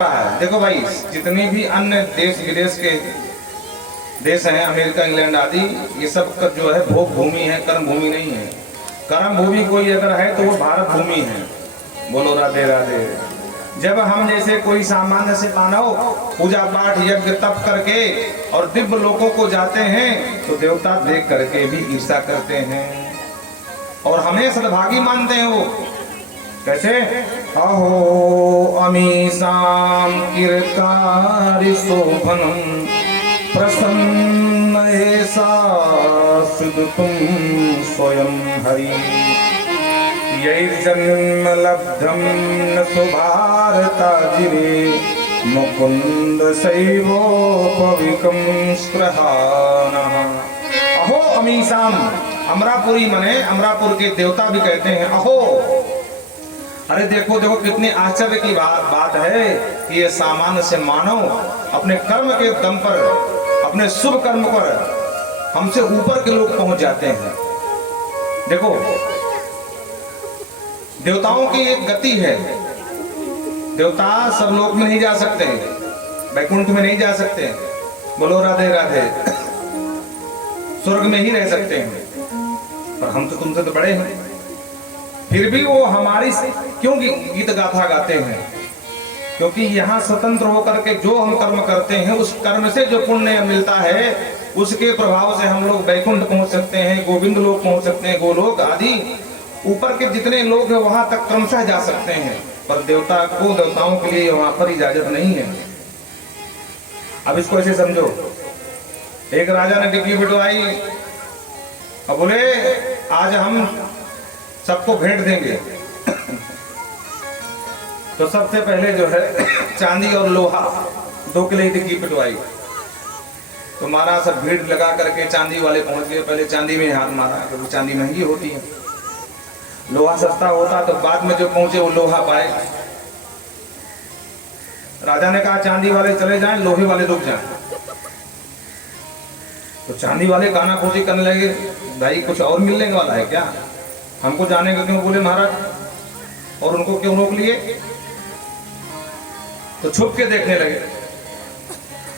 देखो भाई, जितनी भी अन्य देश विदेश के देश हैं, अमेरिका, इंग्लैंड आदि, ये सब का जो है भोग भूमि है, कर्म भूमि नहीं है। कर्म भूमि कोई अगर है तो वो भारत भूमि है। बोलो राधे राधे। जब हम जैसे कोई सामान्य से मानव पूजा पाठ यज्ञ तप करके और दिव्य लोकों को जाते हैं तो देवता देख करके भी ईर्ष्या करते हैं और हमें सद्भागी मानते हैं। वो कैसे? अहो अमीसाम किरकारी शोभनम प्रसन्न ऐसा सुदुतुम स्वयं हरि जन्म लब्धम न सुभारता जिरे मुकुंद शैवोपविकम स्पृहानः। अहो अमीसाम, अमरापुरी मने अमरापुर के देवता भी कहते हैं अहो। अरे देखो देखो कितनी आश्चर्य की बात है कि ये सामान्य से मानव अपने कर्म के दम पर, अपने शुभ कर्म पर हमसे ऊपर के लोग पहुंच जाते हैं। देखो देवताओं की एक गति है। देवता सब लोग में नहीं जा सकते, वैकुंठ में नहीं जा सकते, बोलो राधे राधे, स्वर्ग में ही रह सकते हैं। पर हम तो तुमसे तो बड़े हैं, फिर भी वो हमारी क्यों गीत गाथा गाते हैं? क्योंकि यहाँ स्वतंत्र होकर के जो हम कर्म करते हैं उस कर्म से जो पुण्य मिलता है उसके प्रभाव से हम लोग वैकुंठ पहुंच सकते हैं, गोविंद लोग पहुंच सकते हैं, गोलोक आदि ऊपर के जितने लोग हैं वहां तक क्रमशः जा सकते हैं। पर देवताओं के लिए वहां पर इजाजत नहीं है। अब इसको ऐसे समझो, एक राजा ने डिग्गी बिठवाई और बोले आज हम सबको भेंट देंगे। तो सबसे पहले जो है चांदी और लोहा दो के लिए डिग्गी पिटवाई। तो महाराज सब भीड़ लगा करके चांदी वाले पहुंच गए। पहले चांदी में हाथ मारा क्योंकि चांदी महंगी होती है, लोहा सस्ता होता। तो बाद में जो पहुंचे वो लोहा पाए। राजा ने कहा चांदी वाले चले जाएं, लोहे वाले रुक जाएं। तो चांदी वाले कानाफूसी करने लगे, भाई कुछ और मिलने वाला है क्या? हमको जाने का क्यों बोले महाराज, और उनको क्यों रोक लिए? तो छुप के देखने लगे।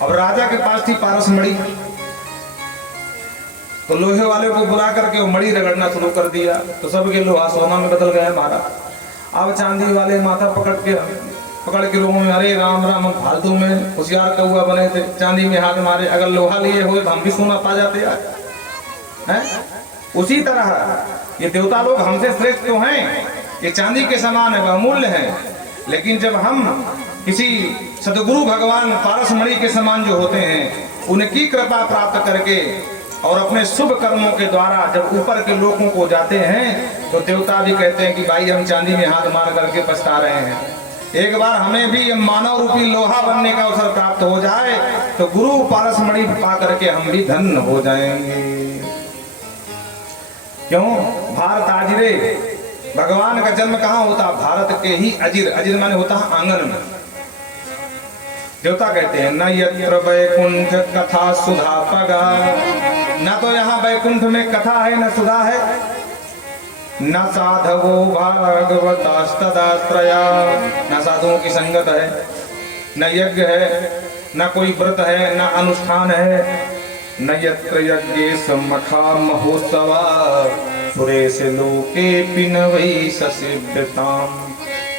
अब राजा के पास थी पारस मणि, तो लोहे वाले को बुला करके वो मणि रगड़ना शुरू कर दिया। तो सबके लोहा सोना में बदल गया महाराज। अब चांदी वाले माथा पकड़ के लोगों में, अरे राम राम, हम फालतू में होशियार कौआ बने थे, चांदी में हाथ मारे, अगर लोहा लिए हुए तो हम भी सोना पा जाते यार। हैं? उसी तरह ये देवता लोग हमसे श्रेष्ठ तो हैं, ये चांदी के समान है, बहुमूल्य है। लेकिन जब हम किसी सदगुरु भगवान पारसमणि के समान जो होते हैं उनकी कृपा प्राप्त करके और अपने शुभ कर्मों के द्वारा जब ऊपर के लोगों को जाते हैं तो देवता भी कहते हैं कि भाई हम चांदी में हाथ मार करके पछता रहे हैं। एक बार हमें भी मानव रूपी लोहा बनने का अवसर प्राप्त हो जाए तो गुरु पारसमणि पा करके हम भी धन्य हो जाएंगे। क्यों? भारत आजिरे, भगवान का जन्म कहाँ होता? भारत के ही अजिर, अजिर माने होता है आंगन में। देवता कहते हैं न यत्र वैकुंठ कथा सुधा पगा, न तो यहाँ वैकुंठ में कथा है न सुधा है, न साधवो भागवतास्तदाश्रया, न साधुओं की संगत है, न यज्ञ है, न कोई व्रत है, न अनुष्ठान है, न यत्र यज्ञे समखा महोत्सवा सुरेश लोके पिनवई ससिव्यताम।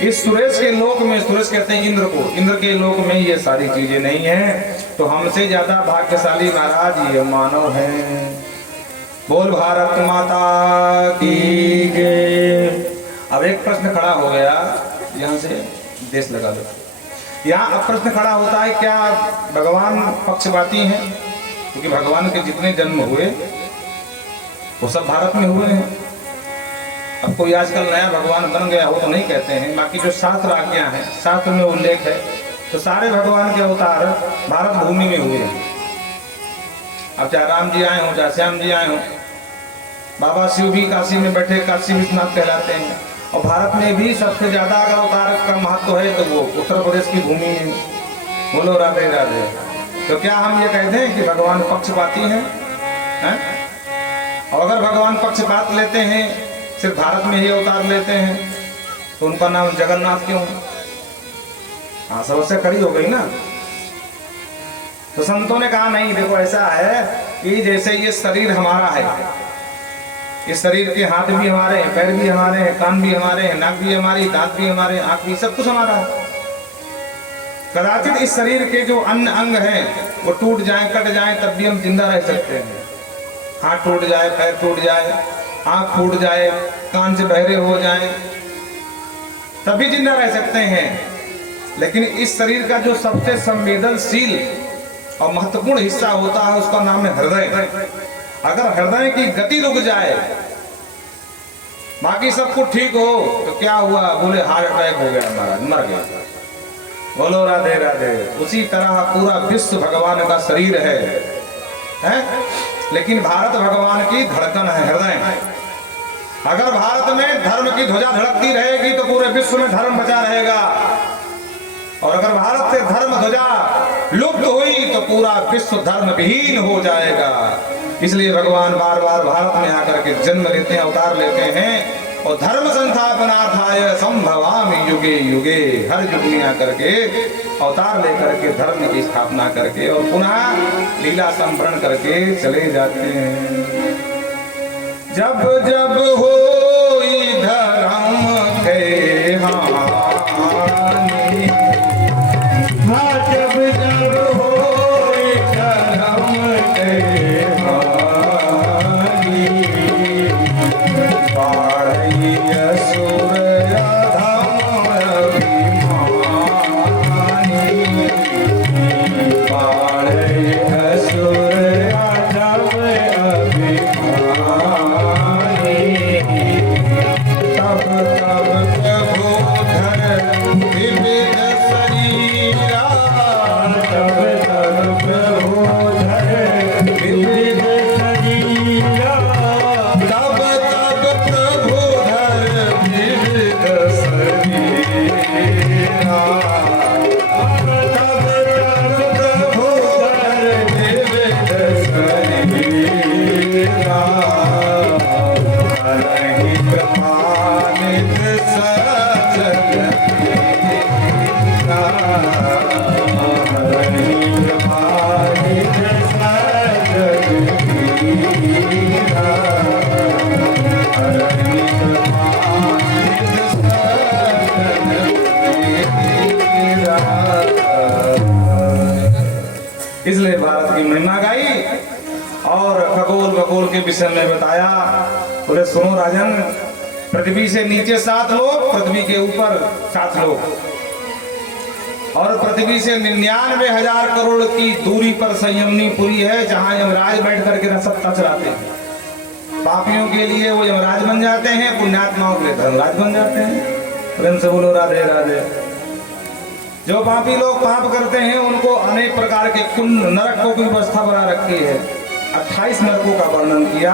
इस सुरेश के लोक में, सुरेश कहते हैं इंद्र को, इंद्र के लोक में ये सारी चीजें नहीं है। तो हमसे ज्यादा भाग्यशाली महाराज ये मानव हैं। बोल भारत माता की जय। अब एक प्रश्न खड़ा हो गया, यहाँ से देश लगा दो। यहाँ अब प्रश्न खड़ा होता है क्या भगवान पक्षपाती हैं? क्योंकि भगवान के जितने जन्म हुए वो सब भारत में हुए हैं। अब कोई आजकल नया भगवान बन गया हो तो नहीं कहते हैं, बाकी जो शास्त्र आज्ञा है, शास्त्र में उल्लेख है, तो सारे भगवान के अवतार भारत भूमि में हुए हैं। अब चाहे राम जी आए हों, चाहे श्याम जी आए हों, बाबा शिव भी काशी में बैठे काशी विश्वनाथ कहलाते हैं। और भारत में भी सबसे ज्यादा अगर अवतार का महत्व है तो वो उत्तर प्रदेश की भूमि में। बोलो राधे राधे। तो क्या हम ये कहते हैं कि भगवान पक्षपाती हैं? और अगर भगवान पक्षपात लेते हैं, सिर्फ भारत में ही अवतार लेते हैं, तो उनका नाम जगन्नाथ क्यों है? हाँ, समस्या खड़ी हो गई ना। तो संतों ने कहा नहीं, देखो ऐसा है कि जैसे ये शरीर हमारा है, इस शरीर के हाथ भी हमारे हैं, पैर भी हमारे हैं, कान भी हमारे हैं, नाक भी हमारी, दांत भी हमारे, आंख भी, सब कुछ हमारा है। कदाचित इस शरीर के जो अन्य अंग हैं वो टूट जाएं, कट जाएं, तब भी हम जिंदा रह सकते हैं। हाथ टूट जाए, पैर टूट जाए, आंख फूट जाए, कान से बहरे हो जाए, तब भी जिंदा रह सकते हैं। लेकिन इस शरीर का जो सबसे संवेदनशील और महत्वपूर्ण हिस्सा होता है उसका नाम है हृदय। अगर हृदय की गति रुक जाए, बाकी सब कुछ ठीक हो, तो क्या हुआ, बोले हार्ट अटैक हो गया, महाराज मर गया। बोलो राधे राधे। उसी तरह पूरा विश्व भगवान का शरीर है? लेकिन भारत भगवान की धड़कन है, हृदय। अगर भारत में धर्म की ध्वजा धड़कती रहेगी तो पूरे विश्व में धर्म बचा रहेगा, और अगर भारत से धर्म ध्वजा लुप्त हुई तो पूरा विश्व धर्म विहीन हो जाएगा। इसलिए भगवान बार बार भारत में आकर के जन्म लेते हैं, अवतार लेते हैं, और धर्म संस्थापनार्थाय संभवामि युगे युगे, हर युग में आकर के अवतार लेकर के धर्म की स्थापना करके और पुनः लीला संवरण करके चले जाते हैं। जब जब होई धर्म के हानि, हाँ जब जब होई धर्म के हानि, पाड़ई असुर अधम अभिमानी, पाड़ई असुर अधम अभिमानी, तब तब प्रभुधर विविध शरीरा, तब तब प्रभुधर विविध शरीरा, तब तब प्रभुधर विविध शरीरा, तब तब प्रभुधर विविध शरीरा, हरहि प्रमाणित सजगतीरा, हरहि प्रमाणित सजगतीरा, हरहि प्रमाणित सजगतीरा। इसलिए भारत की महिमा गाई और खगोल के विषय में बताया। बोले सुनो राजन, पृथ्वी से नीचे 7 लोग, पृथ्वी के ऊपर 7 लोग, और पृथ्वी से 99,000 करोड़ की दूरी पर संयमनी पुरी है, जहां यमराज बैठ करके सत्ता चलाते हैं। पापियों के लिए वो यमराज बन जाते हैं, पुण्यात्माओं के लिए धर्मराज बन जाते हैं। प्रेम से बोलो राधे राधे। जो पापी लोग पाप करते हैं उनको अनेक प्रकार के कुंड नरकों की व्यवस्था बना रखी है। 28 नरकों का वर्णन किया।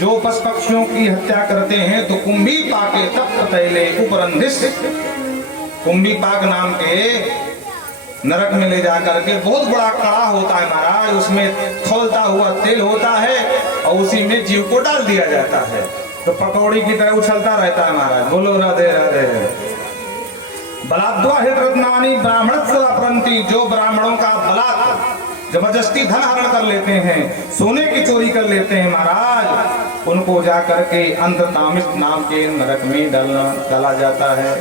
जो पशु पक्षियों की हत्या करते हैं तो कुंभी पाके तप्त तैले उपरंधिस, कुंभी पाक नाम के नरक में ले जाकर के बहुत बड़ा कड़ा होता है महाराज, उसमें खौलता हुआ तेल होता है और उसी में जीव को डाल दिया जाता है, तो पकौड़ी की तरह उछलता रहता है महाराज। बोलो राधे राधे। बलाद्वा हित रत्नानी ब्राह्मणत्व अपरंती, जो ब्राह्मणों का बलात् जबरदस्ती धन हरण कर लेते हैं, सोने की चोरी कर लेते हैं महाराज, उनको जाकर के अंधतामिष्ट नाम के नरक में डाला जाता है।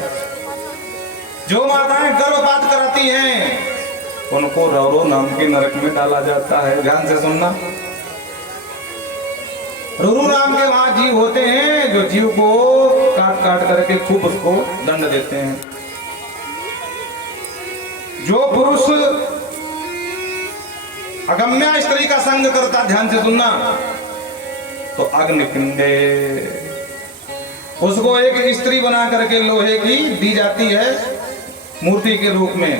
जो माताएं गर्भपात कराती हैं उनको रौरो नाम के नरक में डाला जाता है। ध्यान से सुनना, रुरु नाम के वहां जीव होते हैं जो जीव को काट काट करके खूब उसको दंड देते हैं। जो पुरुष अगम्या स्त्री का संग करता, ध्यान से सुनना, तो अग्निपिंडे, उसको एक स्त्री बना करके लोहे की दी जाती है मूर्ति के रूप में।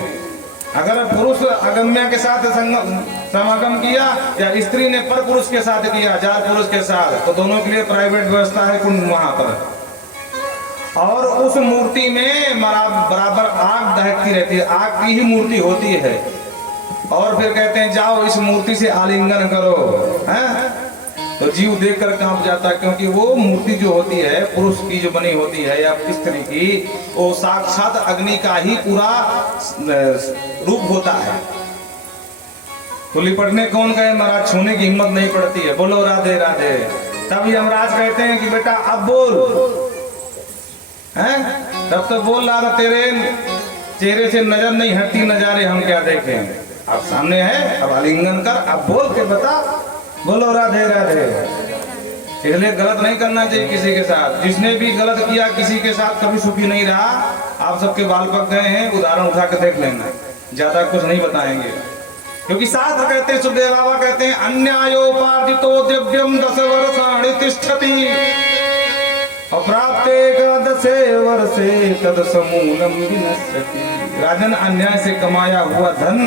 अगर पुरुष अगम्या के साथ समागम किया या स्त्री ने पर पुरुष के साथ किया, जार पुरुष के साथ, तो दोनों के लिए प्राइवेट व्यवस्था है कुंड वहां पर। और उस मूर्ति में बराबर आग दहकती रहती है, आग की ही मूर्ति होती है। और फिर कहते हैं जाओ इस मूर्ति से आलिंगन करो, हैं? तो जीव देखकर कांप जाता है, क्योंकि वो मूर्ति जो होती है पुरुष की जो बनी होती है या स्त्री की, वो साक्षात अग्नि का ही पूरा रूप होता है। तो लिपटने कौन गए महाराज, छूने की हिम्मत नहीं पड़ती है। बोलो राधे राधे। तब यमराज कहते हैं कि बेटा अब बोल, हैं? तब तो बोल रहा था, तेरे चेहरे से नजर नहीं हटती, नजारे हम क्या देखें। अब सामने है, अब आलिंगन कर, अब बोल के बता। बोलो राधे राधे। इसलिए गलत नहीं करना चाहिए किसी के साथ। जिसने भी गलत किया किसी के साथ कभी सुखी नहीं रहा। आप सबके बाल पक गए हैं, उदाहरण उठा के देख लेना, ज्यादा कुछ नहीं बताएंगे। क्योंकि शास्त्र कहते हैं, सुखदेव बाबा कहते हैं, अन्यायोपार्जितो द्रव्यम 10 वर्षाणि तिष्ठति अप्राप्ते एकादशे वर्षे तद समूलम विनश्यति। राजन, अन्याय से कमाया हुआ धन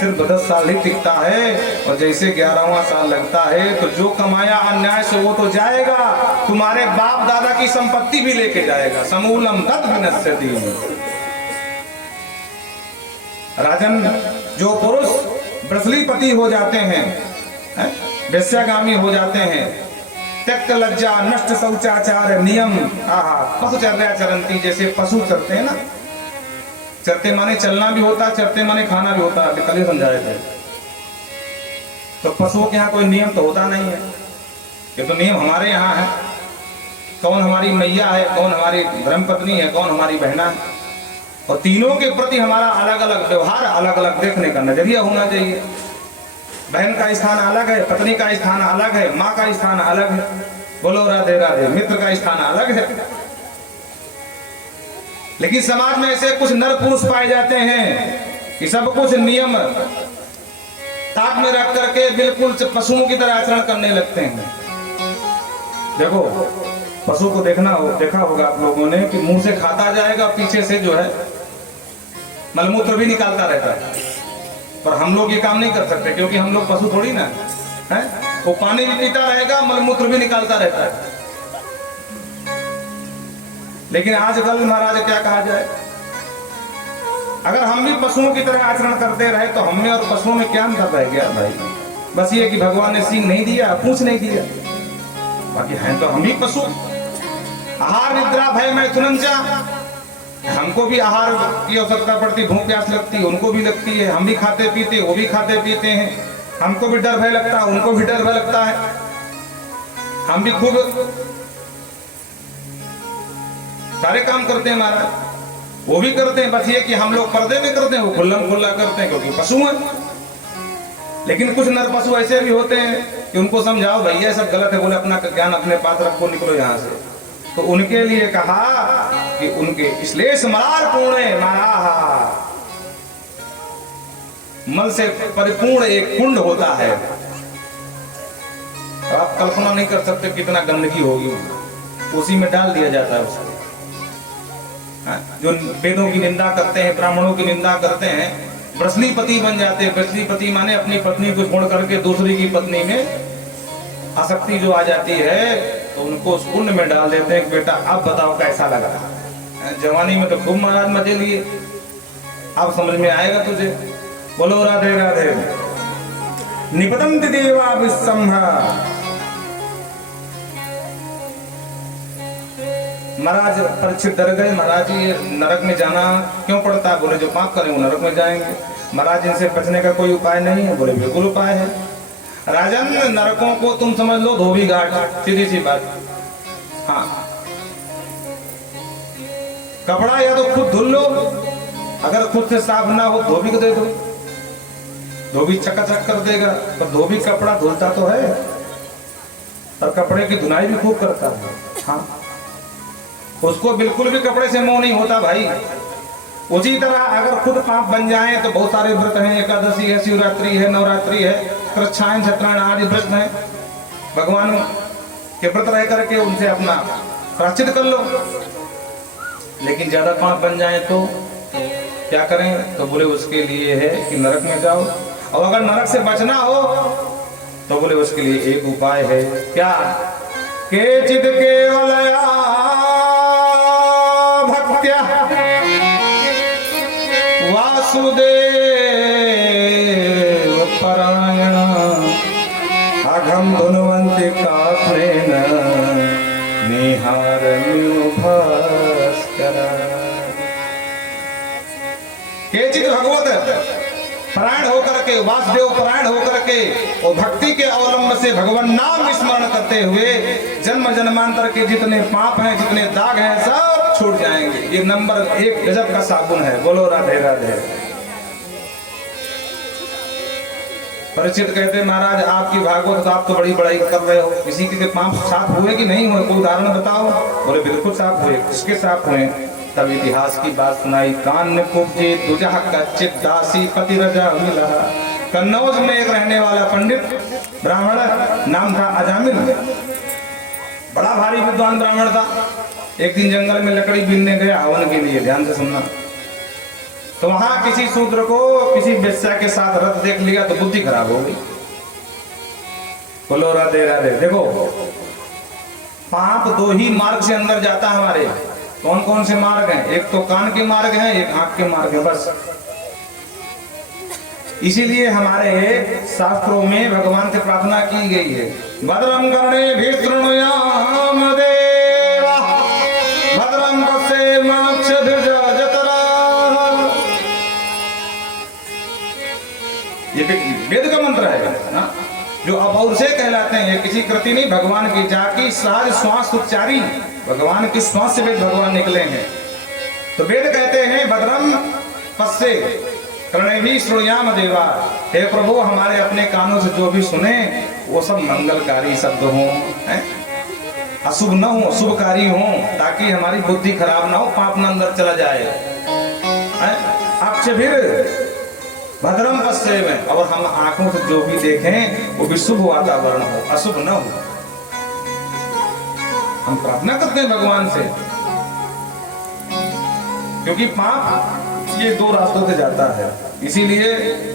सिर्फ 10 साल ही टिकता है, और जैसे 11वां साल लगता है तो जो कमाया अन्याय से वो तो जाएगा, तुम्हारे बाप दादा की संपत्ति भी लेके जाएगा। समूलम तद विनश्यति। राजन, जो पुरुष ब्रसलीपति हो जाते हैं, वेश्यागामी हो जाते हैं, त्यक्त लज्जा नष्ट शौचाचार नियम पशुचर्या चरंती, जैसे पशु चरते हैं ना, चरते माने चलना भी होता है, चरते माने खाना भी होता है, कल ही समझाए थे। तो पशुओं के यहाँ कोई नियम तो होता नहीं है, ये तो नियम हमारे यहाँ है। कौन हमारी मैया है, कौन हमारी धर्मपत्नी है, कौन हमारी बहना है, और तीनों के प्रति हमारा अलग अलग व्यवहार, अलग अलग देखने का नजरिया होना चाहिए। बहन का स्थान अलग है, पत्नी का स्थान अलग है, माँ का स्थान अलग है। बोलो राधे राधे। मित्र का स्थान अलग है। लेकिन समाज में ऐसे कुछ नर पुरुष पाए जाते हैं कि सब कुछ नियम ताक में रख करके बिल्कुल पशुओं की तरह आचरण करने लगते हैं। देखो, पशु को देखा होगा आप लोगों ने कि मुंह से खाता जाएगा, पीछे से जो है मलमूत्र भी निकालता रहता है। पर हम लोग ये काम नहीं कर सकते, क्योंकि हम लोग पशु थोड़ी ना है। वो पानी भी पीता रहेगा, मलमूत्र भी निकालता रहता है। लेकिन आजकल महाराज क्या कहा जाए, अगर हम भी पशुओं की तरह आचरण करते रहे तो हमें और पशुओं में क्या अंतर रह गया भाई। बस ये कि भगवान ने सींग नहीं दिया, पूंछ नहीं दिया, बाकी हैं तो हम भी पशु। आहार निद्रा भय मैथुनम च, हमको भी आहार की आवश्यकता पड़ती, भूख प्यास लगती है, उनको भी लगती है। हम भी खाते पीते, वो भी खाते पीते हैं। हमको भी डर भय लगता है, उनको भी डर भय लगता है। हम भी खूब सारे काम करते हैं महाराज, वो भी करते हैं। बस ये कि हम लोग पर्दे में करते हैं, वो खुल्लम खुल्ला करते हैं, क्योंकि पशु हैं। लेकिन कुछ नर पशु ऐसे भी होते हैं कि उनको समझाओ भैया सब गलत है, बोले अपना ज्ञान अपने पास रखो, निकलो यहाँ से। तो उनके लिए कहा कि उनके श्लेष मलार पूर्ण मराहा, मल से परिपूर्ण एक कुंड होता है। तो आप कल्पना नहीं कर सकते कितना गंदगी होगी, उसी में डाल दिया जाता है उसको। जो वेदों की निंदा करते हैं, ब्राह्मणों की निंदा करते हैं, ब्रसलीपति बन जाते हैं। ब्रसलीपति माने अपनी पत्नी को छोड़ करके दूसरी की पत्नी में आसक्ति जो आ जाती है, तो उनको उस कुंड में डाल देते हैं। बेटा अब बताओ कैसा लगा। जवानी में तो खूब महाराज मजे लिए, अब समझ में आएगा तुझे। बोलो राधे राधे। निपतंति देवा विसंभ। महाराज परीक्षित डर गए, महाराज ये नरक में जाना क्यों पड़ता है? बोले जो पाप करें वो नरक में जाएंगे। महाराज इनसे बचने का कोई उपाय नहीं है? बोले बिल्कुल उपाय है। राजन, नरकों को तुम समझ लो धोबी घाट, सीधी सी बात। हाँ, कपड़ा या तो खुद धुल लो, अगर खुद से साफ ना हो धोबी को दे दो, धोबी चकाचक कर देगा। पर धोबी कपड़ा धुलता तो है, और कपड़े की धुनाई भी खूब करता है। हाँ, उसको बिल्कुल भी कपड़े से मोह नहीं होता भाई। उसी तरह अगर खुद पाप बन जाए तो बहुत सारे व्रत हैं, एकादशी है, शिवरात्रि है, नवरात्रि है, कृच्छायन छत्रायण आदि व्रत हैं। भगवान के व्रत रह करके उनसे अपना प्रायश्चित कर लो। लेकिन ज्यादा पाप बन जाए तो क्या करें? तो बोले उसके लिए है कि नरक में जाओ। और अगर नरक से बचना हो तो बोले उसके लिए एक उपाय है। क्या? केचिद केवलया भक्त्या वासुदेव परायण अघम धुनवंति का केचित भगवत परायण होकर के, वासुदेव परायण होकर के और भक्ति के अवलंब से भगवान नाम स्मरण करते हुए जन्म जन्मांतर के जितने पाप हैं, जितने दाग हैं, सब छूट जाएंगे। ये नंबर 1 गजब का साबुन है। बोलो राधे राधे। परीक्षित कहते महाराज आपकी भागवत तो आप तो बड़ी बड़ाई कर रहे हो, किसी के पाप साफ हुए कि नहीं हुए, कोई उदाहरण बताओ। बोले बिल्कुल साफ हुए। किसके साफ हुए? तब इतिहास की बात सुनाई। कान कुब्जे दुजह कच्चित दासी पति रजा मिला। कन्नौज में एक रहने वाला पंडित ब्राह्मण नाम था अजामिल, बड़ा भारी विद्वान ब्राह्मण था। एक दिन जंगल में लकड़ी बीनने गया हवन के लिए, ध्यान से सुनना। तो वहां किसी शूद्र को किसी वेश्या के साथ रथ देख लिया तो बुद्धि खराब हो गई। बोलो राधे राधे। देखो पाप 2 ही मार्ग से अंदर जाता है हमारे। कौन कौन से मार्ग हैं? एक तो कान के मार्ग हैं, एक आंख के मार्ग है, बस। इसीलिए हमारे शास्त्रों में भगवान से प्रार्थना की गई है, भद्रम कर्णे भीतृणुयाम देवा भद्रम पश्येमाक्षभिर्जतरा। ये वेद का मंत्र है ना, जो अपौर से कहलाते हैं। किसी कृति नहीं, भगवान की जाकी सहज श्वास उच्चारी, भगवान की श्वास से वेद भगवान निकले हैं। तो वेद कहते हैं भद्रम पश्ये कर्णे श्रुणुयाम देवा। हे प्रभु हमारे अपने कानों से जो भी सुने वो सब मंगलकारी शब्द हों, अशुभ न हो, शुभकारी हों, ताकि हमारी बुद्धि खराब ना हो, पाप न अंदर चला जाए। अक्षभिर भद्रम पश्ये में, और हम आंखों से जो भी देखें वो भी शुभ वातावरण हो, अशुभ न हो। हम प्रार्थना करते हैं भगवान से, क्योंकि पाप ये 2 रास्तों से जाता है। इसीलिए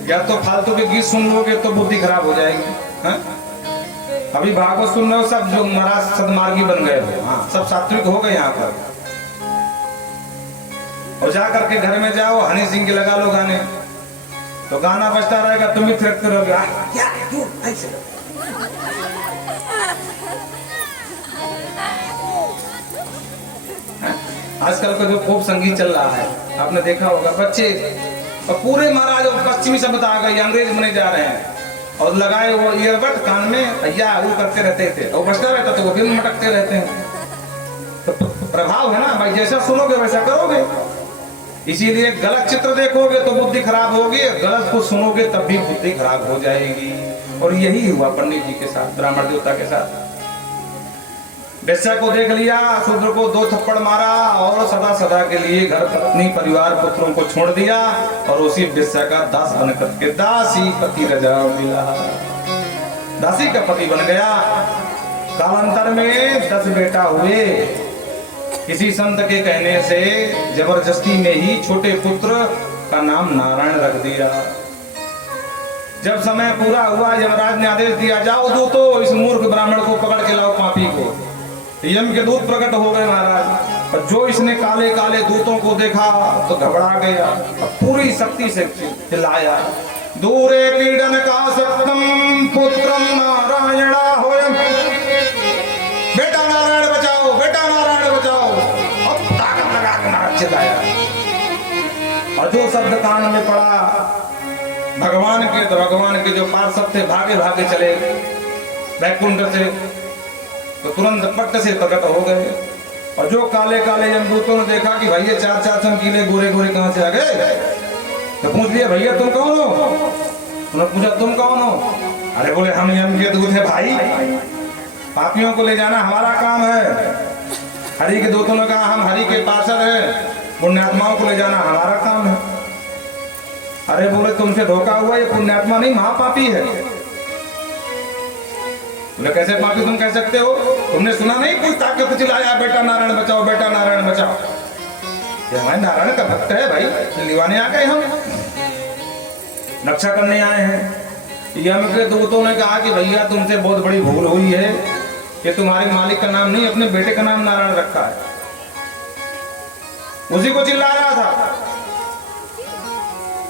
या तो फालतू के गीत सुन लोगे तो बुद्धि खराब हो जाएगी। हा? अभी भागवत सुन रहे हो, सब जो महाराज सदमार्गी बन गए हो, हाँ सब सात्विक हो गए यहाँ पर। और जा करके घर में जाओ, हनी सिंह के लगा लो गाने, तो गाना बजता रहेगा, तुम भी थिरकते रहोगे। क्या क्यों ऐसे? आजकल का जो पॉप संगीत चल रहा है, आपने देखा होगा, बच्चे और पूरे महाराज पश्चिमी सभ्यता आ गई, अंग्रेज बने जा रहे हैं, और लगाए वो ईयरबड कान में, भैया वो करते रहते थे, और बजता रहता तो वो फिल्म मटकते रहते हैं। तो प्रभाव है ना भाई, जैसा सुनोगे वैसा करोगे। इसीलिए गलत चित्र देखोगे तो बुद्धि खराब होगी, गलत को सुनोगे तब भी बुद्धि खराब हो जाएगी। और यही हुआ पंडित जी के साथ, ब्राह्मण देवता के साथ। वेश्या को देख लिया, शूद्र को 2 थप्पड़ मारा और सदा सदा के लिए घर पत्नी परिवार पुत्रों को छोड़ दिया, और उसी वेश्या का दास बन करके दासी पति रजा मिला, दासी का पति बन गया। कालांतर में 10 बेटा हुए। किसी संत के कहने से जबरदस्ती में ही छोटे पुत्र का नाम नारायण रख दिया। जब समय पूरा हुआ, यमराज ने आदेश दिया, जाओ दूतो इस मूर्ख ब्राह्मण को पकड़ के लाओ, पापी को। यम के दूत प्रकट हो गए महाराज, और जो इसने काले काले दूतों को देखा तो घबरा गया और पूरी शक्ति से चिल्लाया, दूरे पीड़न का सत्यम पुत्रम नारायणा होयम। बेटा नारायण बचाओ, बेटा नारायण बचाओ। और ताकत लगा के महाराज चिल्लाया, और जो शब्द कान में पड़ा भगवान के, तो भगवान के जो पार्षद थे भागे भागे चले वैकुंठ से, तो तुरंत पट्ट से प्रकट हो गए। और जो काले काले यमदूतों ने देखा कि भैया 4 चमकीले गोरे गोरे कहां से आ गए, तो पूछ लिया, भैया तुम कौन हो? उन्होंने पूछा, तुम कौन हो? अरे बोले, हम यम के दूत हैं भाई, पापियों को ले जाना हमारा काम है। हरि के दूतों ने कहा, हम हरि के पार्षद हैं, पुण्यात्माओं को ले जाना हमारा काम है। अरे बोले, तुमसे धोखा हुआ, ये पुण्यात्मा नहीं महापापी है। बोले, कैसे पापी तुम कह सकते हो? तुमने सुना नहीं कोई ताकत चिल्लाया, बेटा नारायण बचाओ, बेटा नारायण बचाओ। ये हमारे नारायण का भक्त है भाई, निभाने आ गए, हम रक्षा करने आए हैं। यम के दूतों ने कहा कि भैया तुमसे बहुत बड़ी भूल हुई है कि तुम्हारे मालिक का नाम नहीं, अपने बेटे का नाम नारायण रखा है। उसी को चिल्ला रहा था।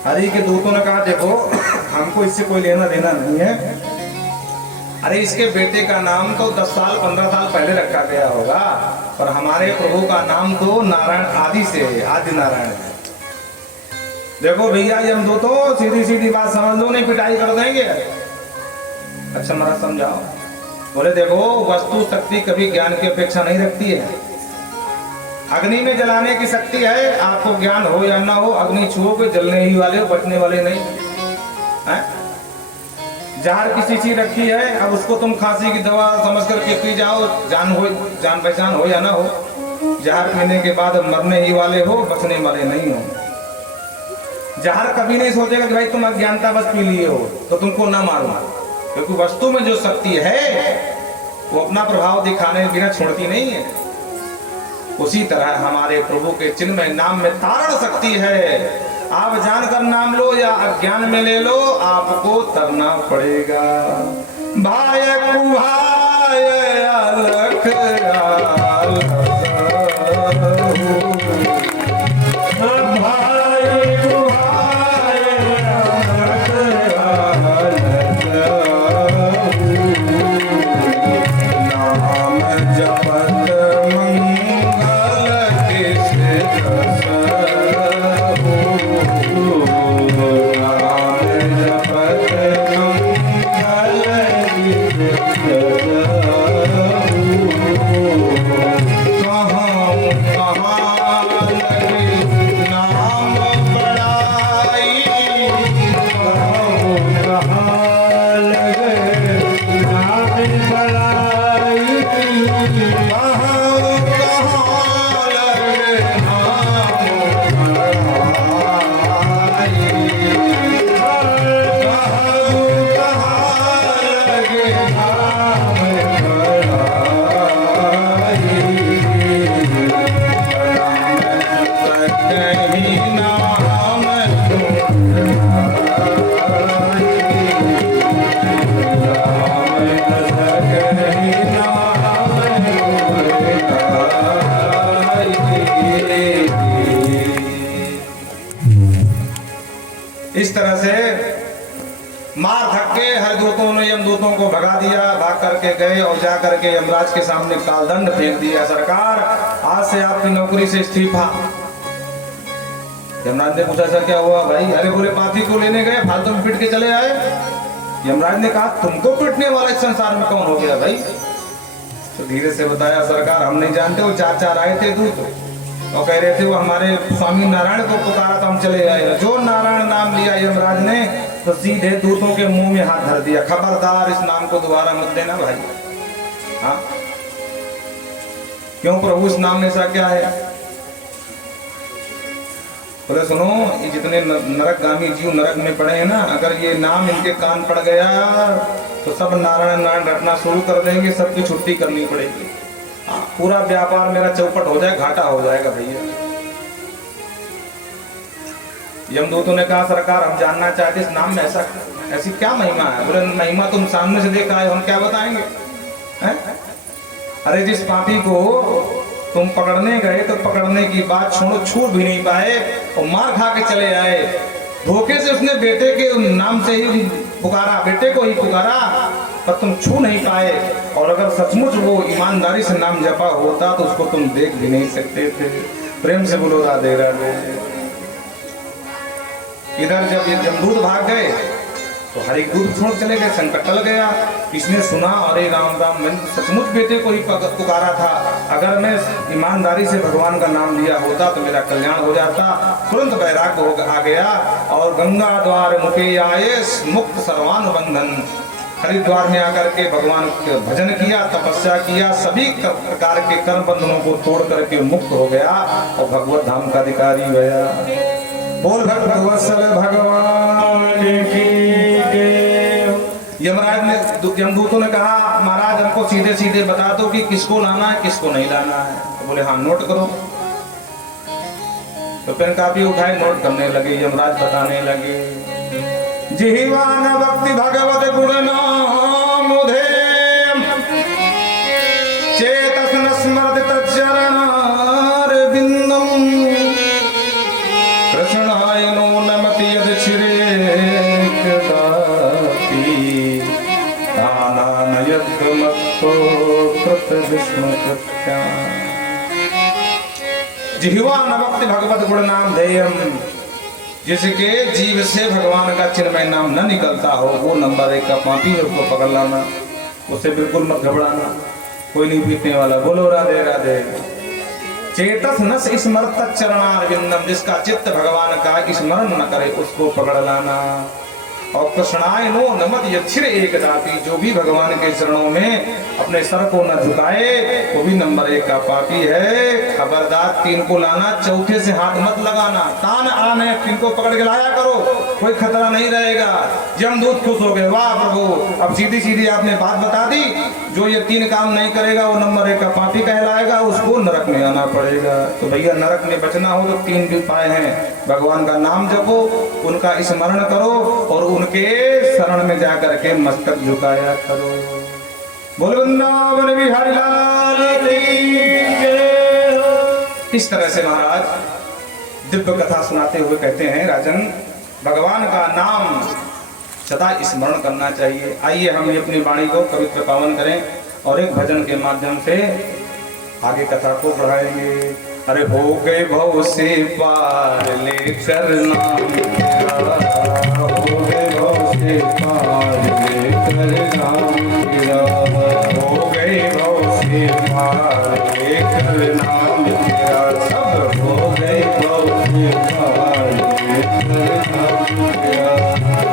हरि के दूतों ने कहा, देखो हमको इससे कोई लेना देना नहीं है। अरे इसके बेटे का नाम तो 10 साल 15 साल पहले रखा गया होगा, और हमारे प्रभु का नाम तो नारायण आदि से है, आदि नारायण है। देखो भैया ये हम दो तो सीधी सीधी बात समझ लो, नहीं पिटाई कर देंगे। अच्छा महाराज समझाओ। बोले देखो वस्तु शक्ति कभी ज्ञान की अपेक्षा नहीं रखती है। अग्नि में जलाने की शक्ति है, आपको ज्ञान हो या ना हो, अग्नि छुओगे जलने ही वाले हो, बचने वाले नहीं है। जहर की शीशी रखी है, अब उसको तुम खांसी की दवा समझ करके पी जाओ, जान पहचान हो या ना हो, जहर पीने के बाद मरने ही वाले हो, बचने वाले नहीं हो। जहर कभी नहीं सोचेगा कि भाई तुम अज्ञानता बस पी लिए हो तो तुमको ना मारूं, क्योंकि वस्तु में जो शक्ति है वो अपना प्रभाव दिखाने के बिना छोड़ती नहीं है। उसी तरह हमारे प्रभु के चिन्ह में नाम में तारण शक्ति है। आप जानकर नाम लो या अज्ञान में ले लो, आपको तरना पड़ेगा। भाई कुभाय अलख इस तरह से मार धक्के हरदूतों ने यमदूतों को भगा दिया, भाग करके गए और जा करके यमराज के सामने कालदंड फेंक दिया। सरकार आज से आपकी नौकरी से इस्तीफा। यमराज ने पूछा सर क्या हुआ भाई? अरे बोले पापी को लेने गए, फालतू में पीट के चले आए। यमराज ने कहा तुमको पीटने वाला इस संसार में कौन हो गया भाई? तो धीरे से बताया सरकार हम नहीं जानते, वो चार चार आए थे दूत और कह रहे थे वो हमारे स्वामी नारायण को पुकारा तो हम चले आए। जो नारायण नाम लिया यमराज ने तो सीधे दूतों के मुंह में हाथ धर दिया, खबरदार इस नाम को दोबारा मत लेना भाई। हाँ क्यों प्रभु इस नाम में ऐसा क्या है? बोले सुनो ये जितने नरकगामी जीव नरक में पड़े हैं ना, अगर ये नाम इनके कान पड़ गया तो सब नारायण नारायण रटना शुरू कर देंगे, सबकी छुट्टी करनी पड़ेगी। पूरा व्यापार मेरा चौपट हो जाए, घाटा हो जाएगा भैया। यमदूतों ने कहा सरकार हम जानना चाहते इस नाम में ऐसी क्या महिमा है? बोले महिमा तुम सामने से देखा है, हम क्या बताएंगे है? अरे जिस पापी को तुम पकड़ने गए तो पकड़ने की बात छोड़ो, छू भी नहीं पाए और मार खा के चले आए। धोखे से उसने बेटे के नाम से ही पुकारा, बेटे को ही पुकारा, पर तुम छू नहीं पाए। और अगर सचमुच वो ईमानदारी से नाम जपा होता तो उसको तुम देख भी नहीं सकते थे। प्रेम से बोलो राधे राधे। इधर जब ये जमदूत भाग गए तो हर एक दूत छोड़ चले गए, संकट टल गया। इसने सुना अरे राम राम मैंने सचमुच बेटे को ही पुकारा था, अगर मैं ईमानदारी से भगवान का नाम लिया होता तो मेरा कल्याण हो जाता। तुरंत वैराग्य आ गया और गंगा द्वार मुके आए मुक्त सर्वान बंधन। हरिद्वार में आकर के भगवान के भजन किया, तपस्या किया, सभी प्रकार के कर्म बंधनों को तोड़ करके मुक्त हो गया और भगवत धाम का अधिकारी गया। बोल भगवत्सल भगवान की। यमराज ने यमदूतों ने कहा महाराज हमको सीधे सीधे बता दो कि किसको लाना है किसको नहीं लाना है। तो बोले हाँ नोट करो। तो पेन कापी उठाए नोट करने लगे। यमराज बताने लगे जिह्वान भक्ति भगवत गुण नाम चेतस न स्मृत चरणार बिंदम कृष्णाय नो नमति यद छिरे जिह्वा न भक्ति भगवत गुण नाम ध्येयम जिसके जीव से भगवान का चिन्मय नाम न निकलता हो वो नंबर 1 का पापी है, उसको पकड़ लाना, उससे बिल्कुल मत घबराना, कोई नहीं पीटने वाला। बोलो राधे राधे। चेतस न स्मरत चरणारविंदम, जिसका चित्त भगवान का स्मरण न करे उसको पकड़ लाना। और कृष्णाय नो नमत यच्छिर एक दाती, जो भी भगवान के चरणों में अपने सर को न झुकाए वो भी नंबर 1 का पापी है। खबरदार 3 को लाना, चौथे से हाथ मत लगाना, तान आने 3 को पकड़ के लाया करो, कोई खतरा नहीं रहेगा। यमदूत खुश हो गए, वाह प्रभु अब सीधी सीधी आपने बात बता दी, जो ये 3 काम नहीं करेगा वो नंबर 1 का पापी कहलाएगा, उसको नरक में आना पड़ेगा। तो भैया नरक में बचना हो तो 3 उपाय हैं, भगवान का नाम जपो, उनका स्मरण करो और उनके शरण में जाकर के मस्तक झुकाया करो। बोल वृंदावन बिहारी लाल की जय। इस तरह से महाराज दिव्य कथा सुनाते हुए कहते हैं, राजन भगवान का नाम सदा स्मरण करना चाहिए। आइए हम अपनी वाणी को पवित्र पावन करें और एक भजन के माध्यम से आगे कथा को बढ़ाएंगे। अरे हो गए भव से पार लेकर नाम तेरा, हो गए भव से पार लेकर नाम तेरा, हो गए भव से पार लेकर नाम तेरा, सब हो गए भव से पार लेकर नाम तेरा।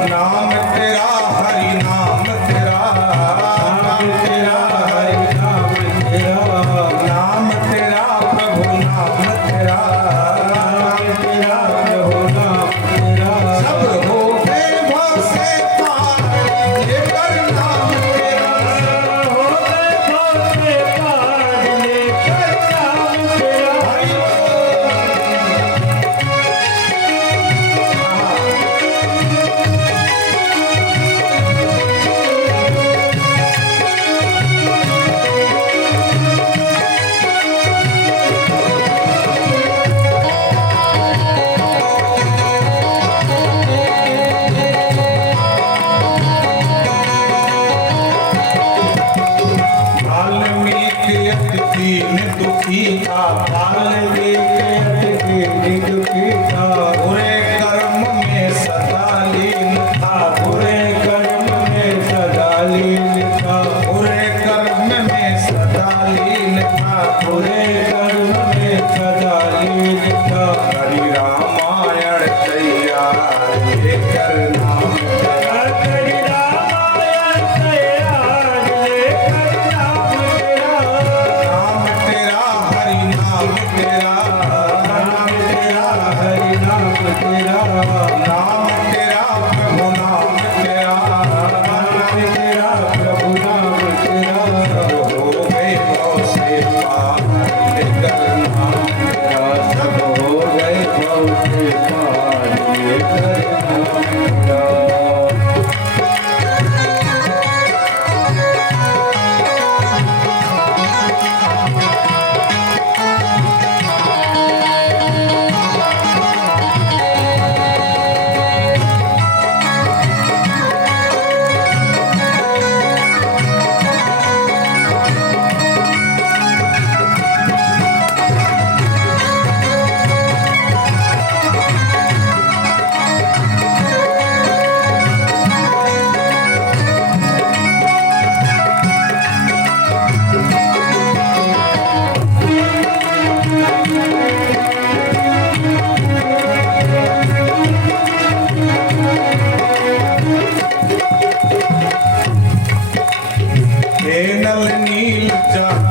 नाम तेरा हरि नाम तेरा, नाम तेरा हरि नाम तेरा, नाम तेरा प्रभु नाम तेरा, नाम तेरा प्रभु नाम तेरा, सब हो गए भव से पार लेकर नाम तेरा, हो गए भव से पार लेकर नाम तेरा।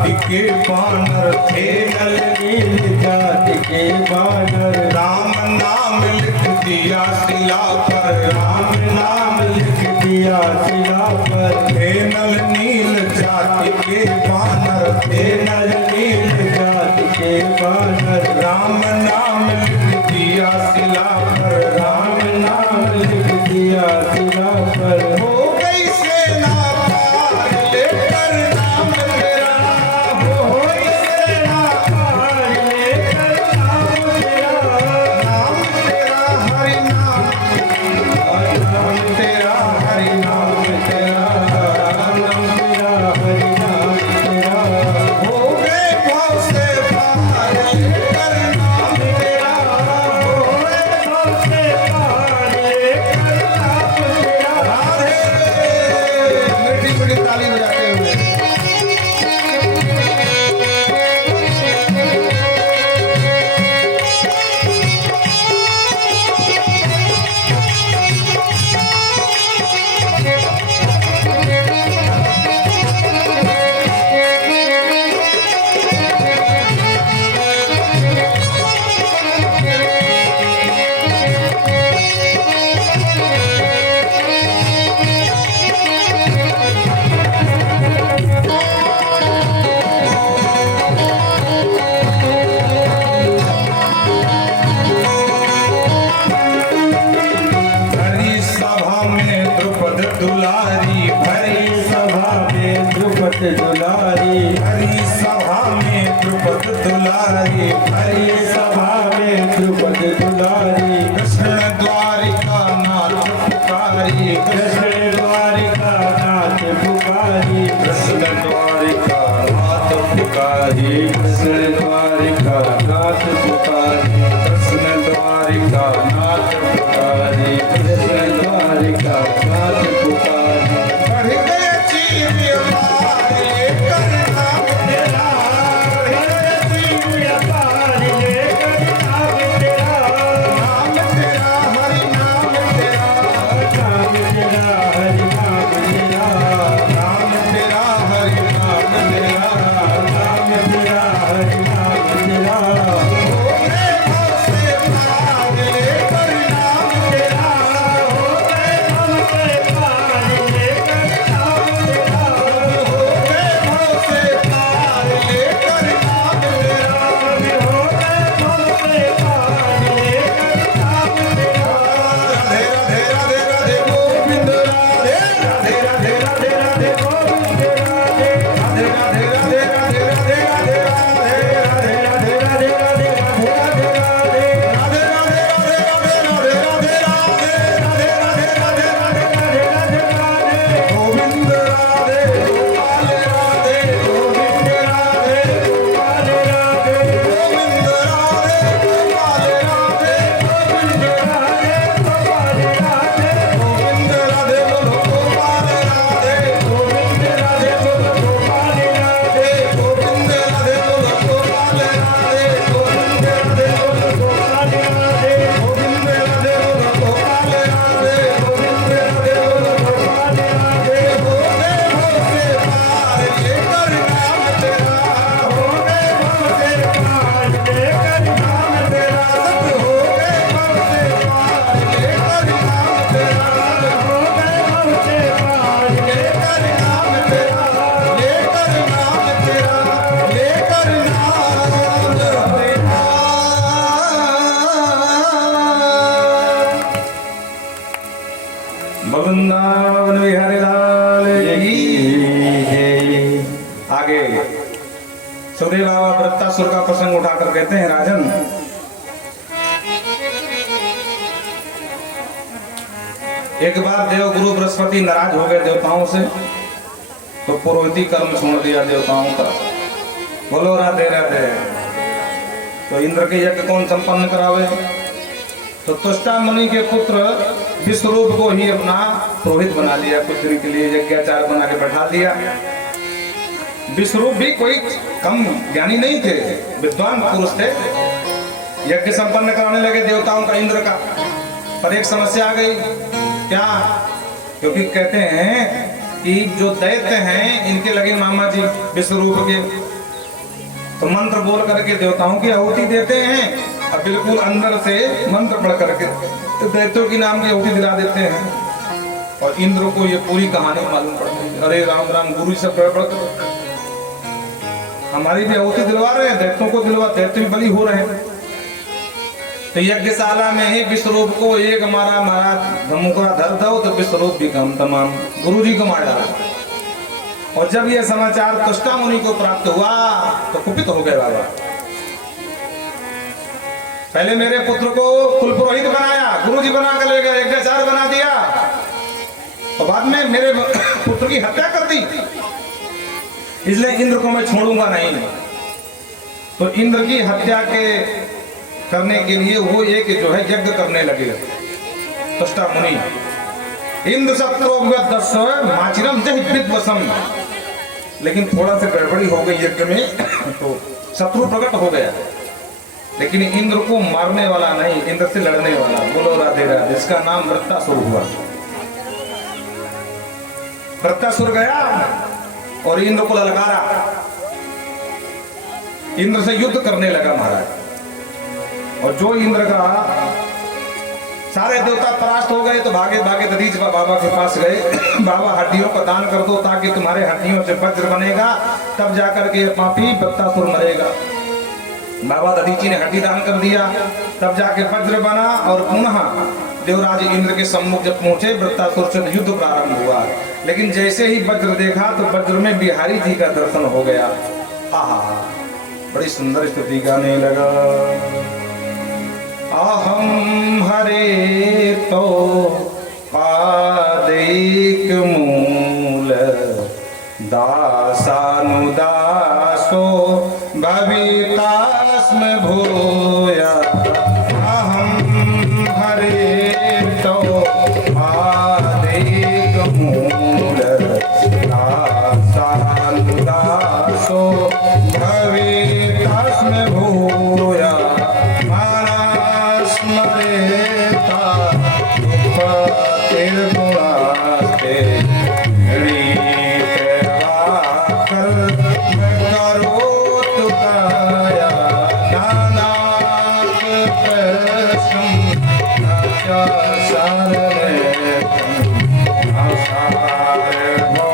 हरि के बानर थे, नल नील जाति के बानर, राम नाम लिख दिया शिला पर, राम नाम लिख दिया शिला पर, थे नल नील जाति के बानर, थे नल नील जाति के बानर, राम नाम लिख दिया शिला पर, राम नाम लिख दिया शिला पर, हो गई सेना पार लेकर नाम तेरा, हो गई सेना पार लेकर नाम तेरा, नाम तेरा हरि नाम, नाम तेरा हरि नाम दुलारी, हरि सभा में द्रुपद दुलारी, कृष्ण द्वारिका नाथ पुकारी, कृष्ण द्वारिका नाथ पुकारी, कृष्ण द्वारिका नाथ पुकारी, कृष्ण द्वारिका नाथ पुकारी, कृष्ण द्वारिका नाथ पुकारी, कृष्ण द्वारिका नाथ पुकारी। बढ़ गए चीर पार लेकर नाम तेरा, नाम तेरा हरि नाम तेरा, नाम तेरा हरि नाम तेरा, होने भव से पार लेकर नाम तेरा, होने भव से पार लेकर नाम तेरा, राधे राधे राधे राधे गोविंद राधे, राधे राधे राधे राधे गोविंद राधे, राधे राधे राधे राधे राधे राधे राधे, राधे राधे राधे राधे राधे राधे, राधे राधे राधे राधे राधे राधे, राधे राधे राधे राधे राधे, गोविंद राधे गोपाल राधे, गोविंद राधे गोपाल राधे, गोविंद राधे गोपाल राधे, गोविंद राधे गोपाल राधे, गोविंद राधे बोलो गोपाल राधे, गोविंद राधे बोलो गोपाल राधे, गोविंद राधे बोलो गोपाल राधे, गोविंद राधे बोलो गोपाल राधे, गोविंद राधे बोलो गोपाल राधे, गोविंद राधे बोलो गोपाल राधे, होने भव से पार लेकर नाम तेरा, होने भव से पार लेकर नाम तेरा, सब हो गए भव से पार लेकर नाम तेरा, हो गए भव से पार लेकर नाम तेरा, लेकर नाम तेरा, लेकर नाम तेरा। वृंदावन बिहारी लाल की जय। आगे सुखदेव बाबा वृत्तासुर का प्रसंग उठाकर कहते हैं, राजन एक बार देवगुरु बृहस्पति नाराज हो गए देवताओं से, तो पुरोहिती कर्म छोड़ दिया देवताओं का। बोलो राधे राधे। तो इंद्र के यज्ञ कौन संपन्न करावे? तो तुष्टा मुनि के पुत्र विश्वरूप को ही अपना पुरोहित बना लिया, कुछ दिन के लिए यज्ञाचार बना के बैठा दिया। विश्वरूप भी कोई कम ज्ञानी नहीं थे, विद्वान पुरुष थे। यज्ञ संपन्न कराने लगे देवताओं का, इंद्र का। पर एक समस्या आ गई। क्या? क्योंकि कहते हैं कि जो दैत्य हैं इनके लगे मामा जी विश्वरूप के, तो मंत्र बोल करके देवताओं की आहुति देते हैं, अब बिल्कुल अंदर से मंत्र पढ़ करके दैत्यों की नाम की आहुति दिला देते हैं। और इंद्र को ये पूरी कहानी मालूम पड़ती है। अरे राम राम, गुरु सब पढ़ हमारी भी आहुति दिलवा रहे हैं, दैत्यों को दिलवा, दैत्य भी बलि हो रहे हैं। तो यज्ञशाला में ही विश्वरूप को एक मारा महाराज धमुका धर दो, तो विश्वरूप भी कम तमाम गुरु जी को मार डाला। और जब यह समाचार तुष्टा मुनि को प्राप्त हुआ तो कुपित हो गए बाबा। पहले मेरे पुत्र को कुलपुरोहित बनाया, गुरुजी बना कर ले गए, यज्ञाचार बना दिया, और बाद में मेरे पुत्र की हत्या कर दी। इसलिए इंद्र को मैं छोड़ूंगा नहीं। तो इंद्र की हत्या के करने के लिए वो एक जो है यज्ञ करने लगे तुष्टा मुनि। इंद्र शत्रुघ्न माचिरम जहि विद्वसम, लेकिन थोड़ा सा गड़बड़ी हो गई यज्ञ में, तो शत्रु प्रकट हो गया। लेकिन इंद्र को मारने वाला नहीं, इंद्र से लड़ने वाला। बोलो राधे राधे। इसका नाम वृत्तासुर हुआ। वृत्तासुर गया और इंद्र को ललकारा, इंद्र से युद्ध करने लगा महाराज। और जो इंद्र का सारे देवता परास्त हो गए, तो भागे भागे दधीच बाबा के पास गए। बाबा हड्डियों का दान कर दो, ताकि तुम्हारे हड्डियों से वज्र बनेगा, तब जाकर के पापी वृत्तासुर मरेगा। बाबा दधीची ने हड्डी दान कर दिया, तब जाके वज्र बना। और पुनः देवराज इंद्र के सम्मुख जब पहुंचे, वृत्तासुर से युद्ध प्रारंभ हुआ। लेकिन जैसे ही वज्र देखा, तो वज्र में बिहारी जी का दर्शन हो गया। आहा, बड़ी सुंदर स्तुति गाने लगा। अहम हरे तो पादैक मूल दासानुदासो भवितास्म भूया। अहम हरे तो पादैक मूल दासानुदासो भवितास्म भूया। स्मरेता दुःखतिर्गुणास्ते गृहीतवाकर करोतु काया नानाक प्रश्नं न च शरणेकं न सार्वभौमं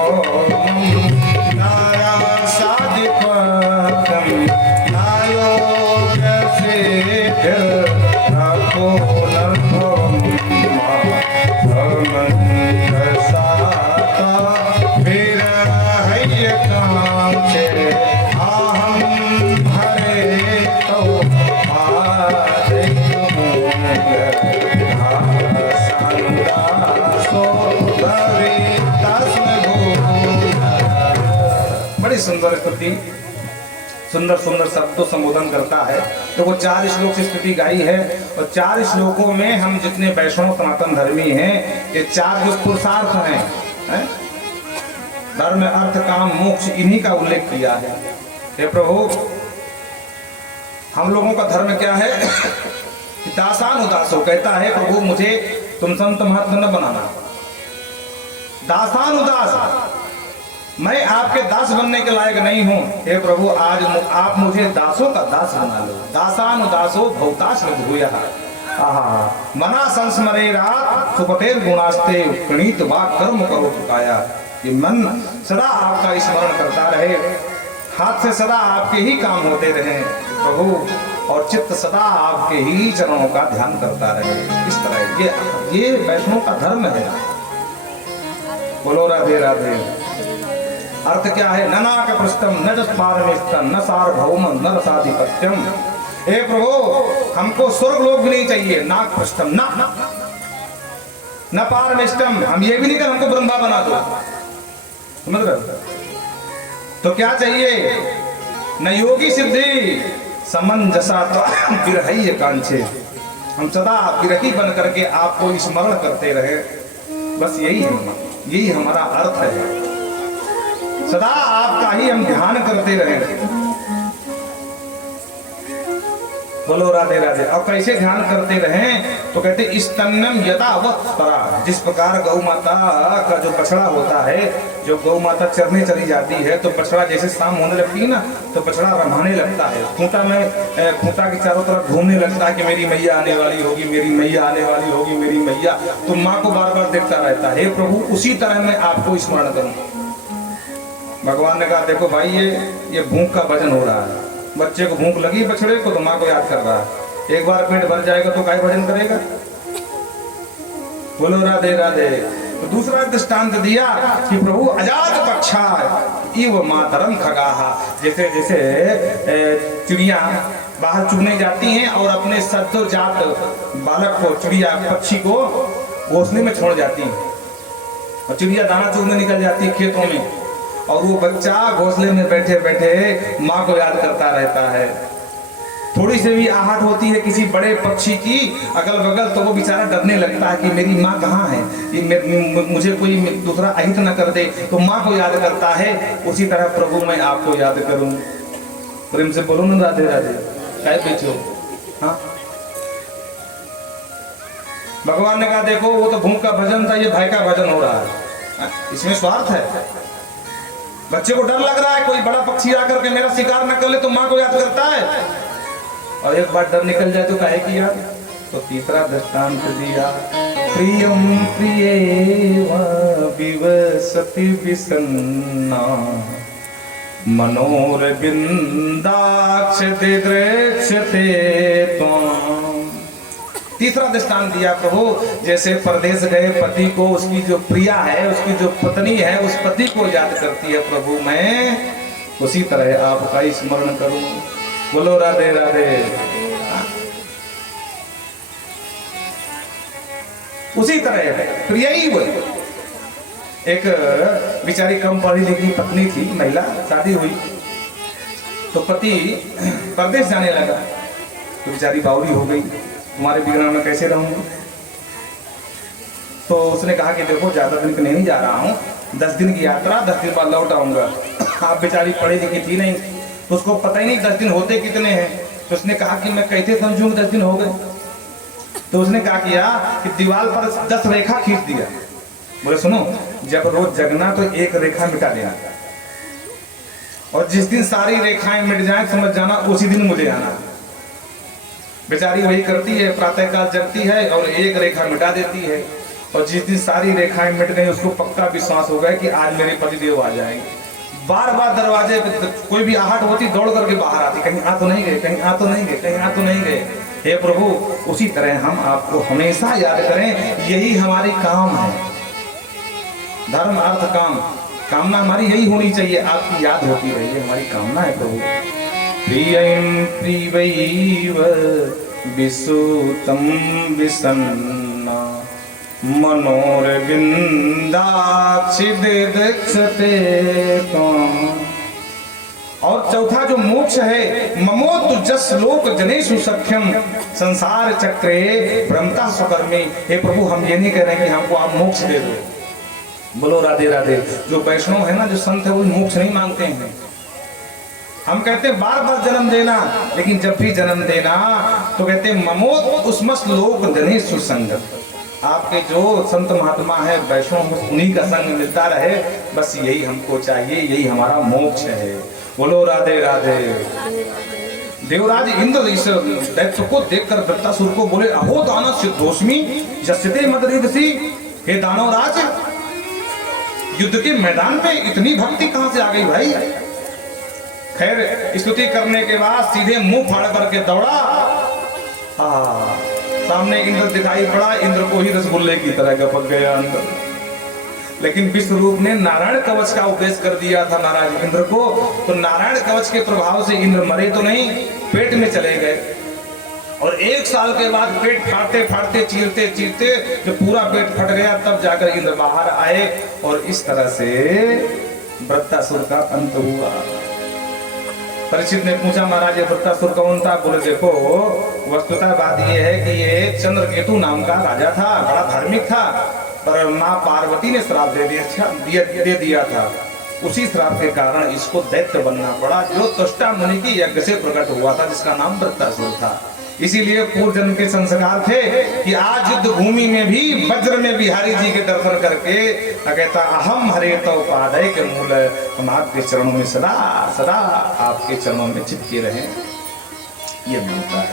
नारासादिपथं न योगसिद्धिर् बड़ी सुंदर स्तुति, सुंदर सुंदर शब्दों संबोधन करता है। तो वो 4 श्लोक से स्तुति गाई है और 4 श्लोकों में हम जितने वैष्णव सनातन धर्मी हैं, ये 4 जो पुरुषार्थ हैं, धर्म अर्थ काम मोक्ष, इन्हीं का उल्लेख किया है। हे प्रभु, हम लोगों का धर्म क्या है? दासानुदासो कहता है प्रभु मुझे तुम संत महंत न बनाना। दासानुदास, मैं आपके दास बनने के लायक नहीं हूं। हे प्रभु, आज आप मुझे दासों का दास बना लो। दासानुदासो भवताश भूया। मना संस्मरेरा सुपतेर गुणास्ते प्रणीत वा कर्म करो चुकाया। ये मन सदा आपका स्मरण करता रहे, हाथ से सदा आपके ही काम होते रहे प्रभु, और चित्त सदा आपके ही चरणों का ध्यान करता रहे। इस तरह ये वैष्णव का धर्म है। बोलो राधे राधे। अर्थ क्या है? ननाक पृष्ठम न पारमेष्टम न सार्वभौम न रसाधिपत्यम। हे प्रभु, हमको स्वर्ग लोक भी नहीं चाहिए, नाक पृष्ठम न पारमेष्टम, हम ये भी नहीं कर हमको ब्रह्मा बना दो। समझ रहे? तो क्या चाहिए? न योगी सिद्धि समंजसा तो विरहय कांचे। हम सदा विरही बन करके आपको स्मरण करते रहे, बस यही हमारा अर्थ है। सदा आपका ही हम ध्यान करते रहे। बोलो राधे राधे। और कैसे ध्यान करते रहे? तो कहते स्तन्यम यदा वत्सरा, जिस प्रकार गौ माता का जो बछड़ा होता है, जो गौ माता चरने चली जाती है तो बछड़ा जैसे शाम होने लगती है ना, तो बछड़ा रमाने लगता है, खूंटा के चारों तरफ घूमने लगता है कि मेरी मैया आने वाली होगी, मेरी मैया आने वाली होगी, मेरी मैया। तो माँ को बार बार देखता रहता है। हे प्रभु, उसी तरह मैं आपको स्मरण करूँ। भगवान ने कहा देखो भाई, ये भूख का भजन हो रहा है। बच्चे को भूख लगी बछड़े को, तो माँ को याद कर रहा है। एक बार पेट भर जाएगा तो काय भजन करेगा? बोलो राधे राधे। तो दूसरा दृष्टांत दिया कि प्रभु अजात पक्षा इव मातरम खगाहा, जैसे जैसे चिड़िया बाहर चुगने जाती हैं और अपने सद्योजात बालक को, चिड़िया पक्षी को घोंसले में छोड़ जाती है, और चिड़िया दाना चुगने निकल जाती है खेतों में, और वो बच्चा घोंसले में बैठे बैठे माँ को याद करता रहता है। थोड़ी सी भी आहट होती है किसी बड़े पक्षी की अगल बगल, तो वो बेचारा डरने लगता है कि मेरी माँ कहाँ है, ये मुझे कोई दूसरा अहित न कर दे, तो माँ को याद करता है। उसी तरह प्रभु मैं आपको याद करूं। प्रेम से बोलो ना राधे राधे। काय पीछे? हाँ, भगवान ने कहा देखो वो तो भूख का भजन था, ये भय का भजन हो रहा है। इसमें स्वार्थ है। बच्चे को डर लग रहा है कोई बड़ा पक्षी आकर के मेरा शिकार न कर ले, तो माँ को याद करता है, और एक बार डर निकल जाए तो काहे की याद। तो तीसरा दृष्टांत दिया, प्रियम प्रियेव विवसति विसन्ना मनोरविंदाक्ष दिदृक्ष्यते त्वम्। तीसरा दृष्टांत दिया प्रभु, जैसे परदेश गए पति को उसकी जो प्रिया है, उसकी जो पत्नी है, उस पति को याद करती है प्रभु मैं, उसी तरह आपका स्मरण करूं। बोलो राधे राधे। उसी तरह प्रिय ही वो एक बेचारी कम पढ़ी लिखी पत्नी थी, महिला, शादी हुई तो पति परदेश जाने लगा तो बेचारी बावरी हो गई, तुम्हारे बिना मैं कैसे रहूंगी। तो उसने कहा कि देखो ज्यादा दिन नहीं जा रहा हूँ, 10 दिन की यात्रा, 10 दिन बाद लौट आऊंगा। आप बेचारी पढ़ी लिखी थी नहीं, तो उसको पता ही नहीं 10 दिन होते कितने हैं। तो उसने कहा कि मैं कैसे समझूं 10 दिन हो गए। तो उसने कहा किया कि दीवार पर 10 रेखा खींच दिया। बोले सुनो, जब रोज जगना तो एक रेखा मिटा देना, और जिस दिन सारी रेखाएं मिट जाएं समझ जाना उसी दिन मुझे आना। बेचारी वही करती है, प्रातःकाल जगती है और एक रेखा मिटा देती है, और जिस दिन सारी रेखाएं मिट गई उसको पक्का विश्वास हो गया कि आज मेरे पतिदेव आ जाएंगे। बार बार दरवाजे पे कोई भी आहट होती दौड़ करके बाहर आती, कहीं आ तो नहीं गए, कहीं आ तो नहीं गए, कहीं आ तो नहीं गए। हे प्रभु, उसी तरह हम आपको हमेशा याद करें, यही हमारी काम है। धर्म अर्थ काम, कामना हमारी यही होनी चाहिए, आपकी याद होती रही है, हमारी कामना है प्रभु। प्रियं प्रियैव विसुतं विसन्ना मनोरविंदाक्षिदिदक्षते त्वम्। और चौथा जो मोक्ष है, ममोतु जस लोक जनेषु सख्यम संसार चक्रे भ्रमता स्वकर्मे। हे प्रभु, हम ये नहीं कह रहे कि हमको आप मोक्ष दे दो। बोलो राधे राधे। जो वैष्णव है ना, जो संत है, वो मोक्ष नहीं मांगते हैं। हम कहते हैं बार बार जन्म देना, लेकिन जब भी जन्म देना तो कहते हैं ममोत उसमस्त लोक जनेषु संगत। आपके जो संत महात्मा है, वैष्णव, उन्हीं का संग मिलता रहे, बस यही हमको चाहिए, यही हमारा मोक्ष है। बोलो राधे राधे। देवराज इंद्र इस दैत्य को देखकर वृत्तासुर को बोले, अहो दानव सिद्धोष्मी जस्यते मदरिदसी। हे दानवराज, युद्ध के मैदान पे इतनी भक्ति कहां से आ गई भाई। खैर स्तुति करने के बाद सीधे मुंह फाड़ करके दौड़ा। सामने इंद्र दिखाई पड़ा, इंद्र को ही रसगुल्ले की तरह गपक गया अंदर। लेकिन विष्णु रूप ने नारायण कवच का उपदेश कर दिया था महाराज इंद्र को, तो नारायण कवच के प्रभाव से इंद्र मरे तो नहीं, पेट में चले गए। और 1 साल के बाद पेट फाड़ते फाड़ते चीरते चीरते जब पूरा पेट फट गया, तब जाकर इंद्र बाहर आए, और इस तरह से वृत्तासुर का अंत हुआ। परीक्षित ने पूछा, महाराज ये वृत्तासुर कौन था? बोले देखो, वस्तुतः बात ये है कि ये चंद्रकेतु नाम का राजा था, बड़ा धार्मिक था, पर माँ पार्वती ने श्राप दे दिया था। उसी श्राप के कारण इसको दैत्य बनना पड़ा, जो त्वष्टा मुनि की यज्ञ से प्रकट हुआ था, जिसका नाम वृत्तासुर था। इसीलिए पूर्व जन्म के संस्कार थे कि आज युद्ध भूमि में भी वज्र में बिहारी जी के दर्शन करके कहता, अहम हरे तो पादय के मूल, हम आपके चरणों में सदा सदा आपके चरणों में चिपके रहें, ये मानता है।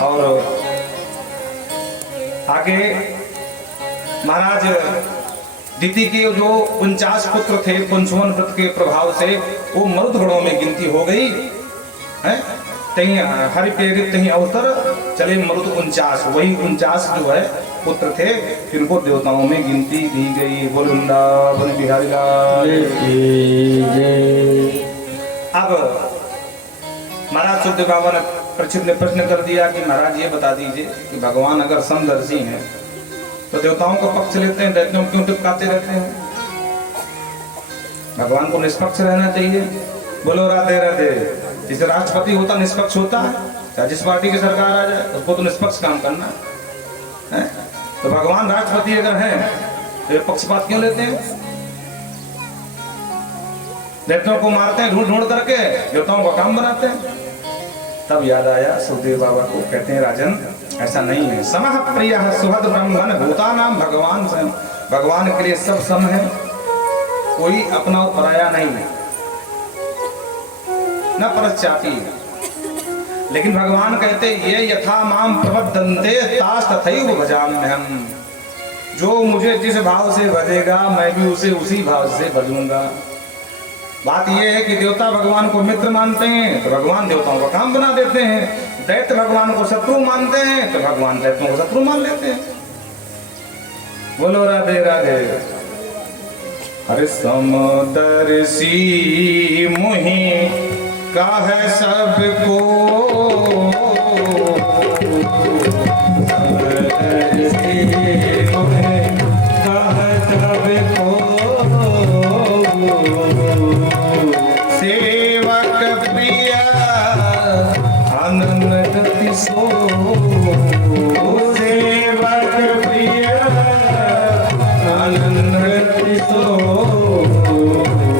और आगे महाराज दिति के जो 49 पुत्र थे, 55 व्रत के प्रभाव से वो मरुद गणों में गिनती हो गई है। कहीं हरि प्रेरित कहीं अवसर चले मरुद 49, वही 49 जो है पुत्र थे, जिनको देवताओं में गिनती दी गई। वृंदावन बिहारी लाल। अब महाराज सुखदेव बाबा ने परीक्षित ने प्रश्न कर दिया कि महाराज ये बता दीजिए कि भगवान अगर समदर्शी हैं तो देवताओं का पक्ष लेते हैं, दैत्यों क्यों टिपकाते रहते हैं? भगवान को निष्पक्ष रहना चाहिए। बोलो राधे राधे। जिसे राष्ट्रपति होता निष्पक्ष होता है, चाहे जिस पार्टी की सरकार आ जाए उसको तो निष्पक्ष काम करना है। तो भगवान राष्ट्रपति अगर हैं तो ये पक्षपात क्यों लेते हैं? दैत्यों को मारते हैं ढूंढ ढूंढ करके, देवताओं का काम बनाते हैं। तब याद आया सुखदेव बाबा को, कहते हैं राजन ऐसा नहीं है। समः प्रियः सुहृद ब्रह्मन् भूतानां भगवान स्वयं। भगवान के लिए सब सम है, कोई अपना और पराया नहीं है, न परस्यापी। लेकिन भगवान कहते ये यथा माम प्रबद्धन्ते तास तथैव भजाम्यहम्। जो मुझे जिस भाव से भजेगा मैं भी उसे उसी भाव से भजूंगा। बात यह है कि देवता भगवान को मित्र मानते हैं तो भगवान देवताओं का काम बना देते हैं, दैत्य भगवान को शत्रु मानते हैं तो भगवान दैत्यों को शत्रु मान लेते हैं। बोलो राधे राधे। हरि समदर्शी मुहि का है सबको सेवक प्रिय आनंद गति सो सेवक प्रिय आनंद गति सो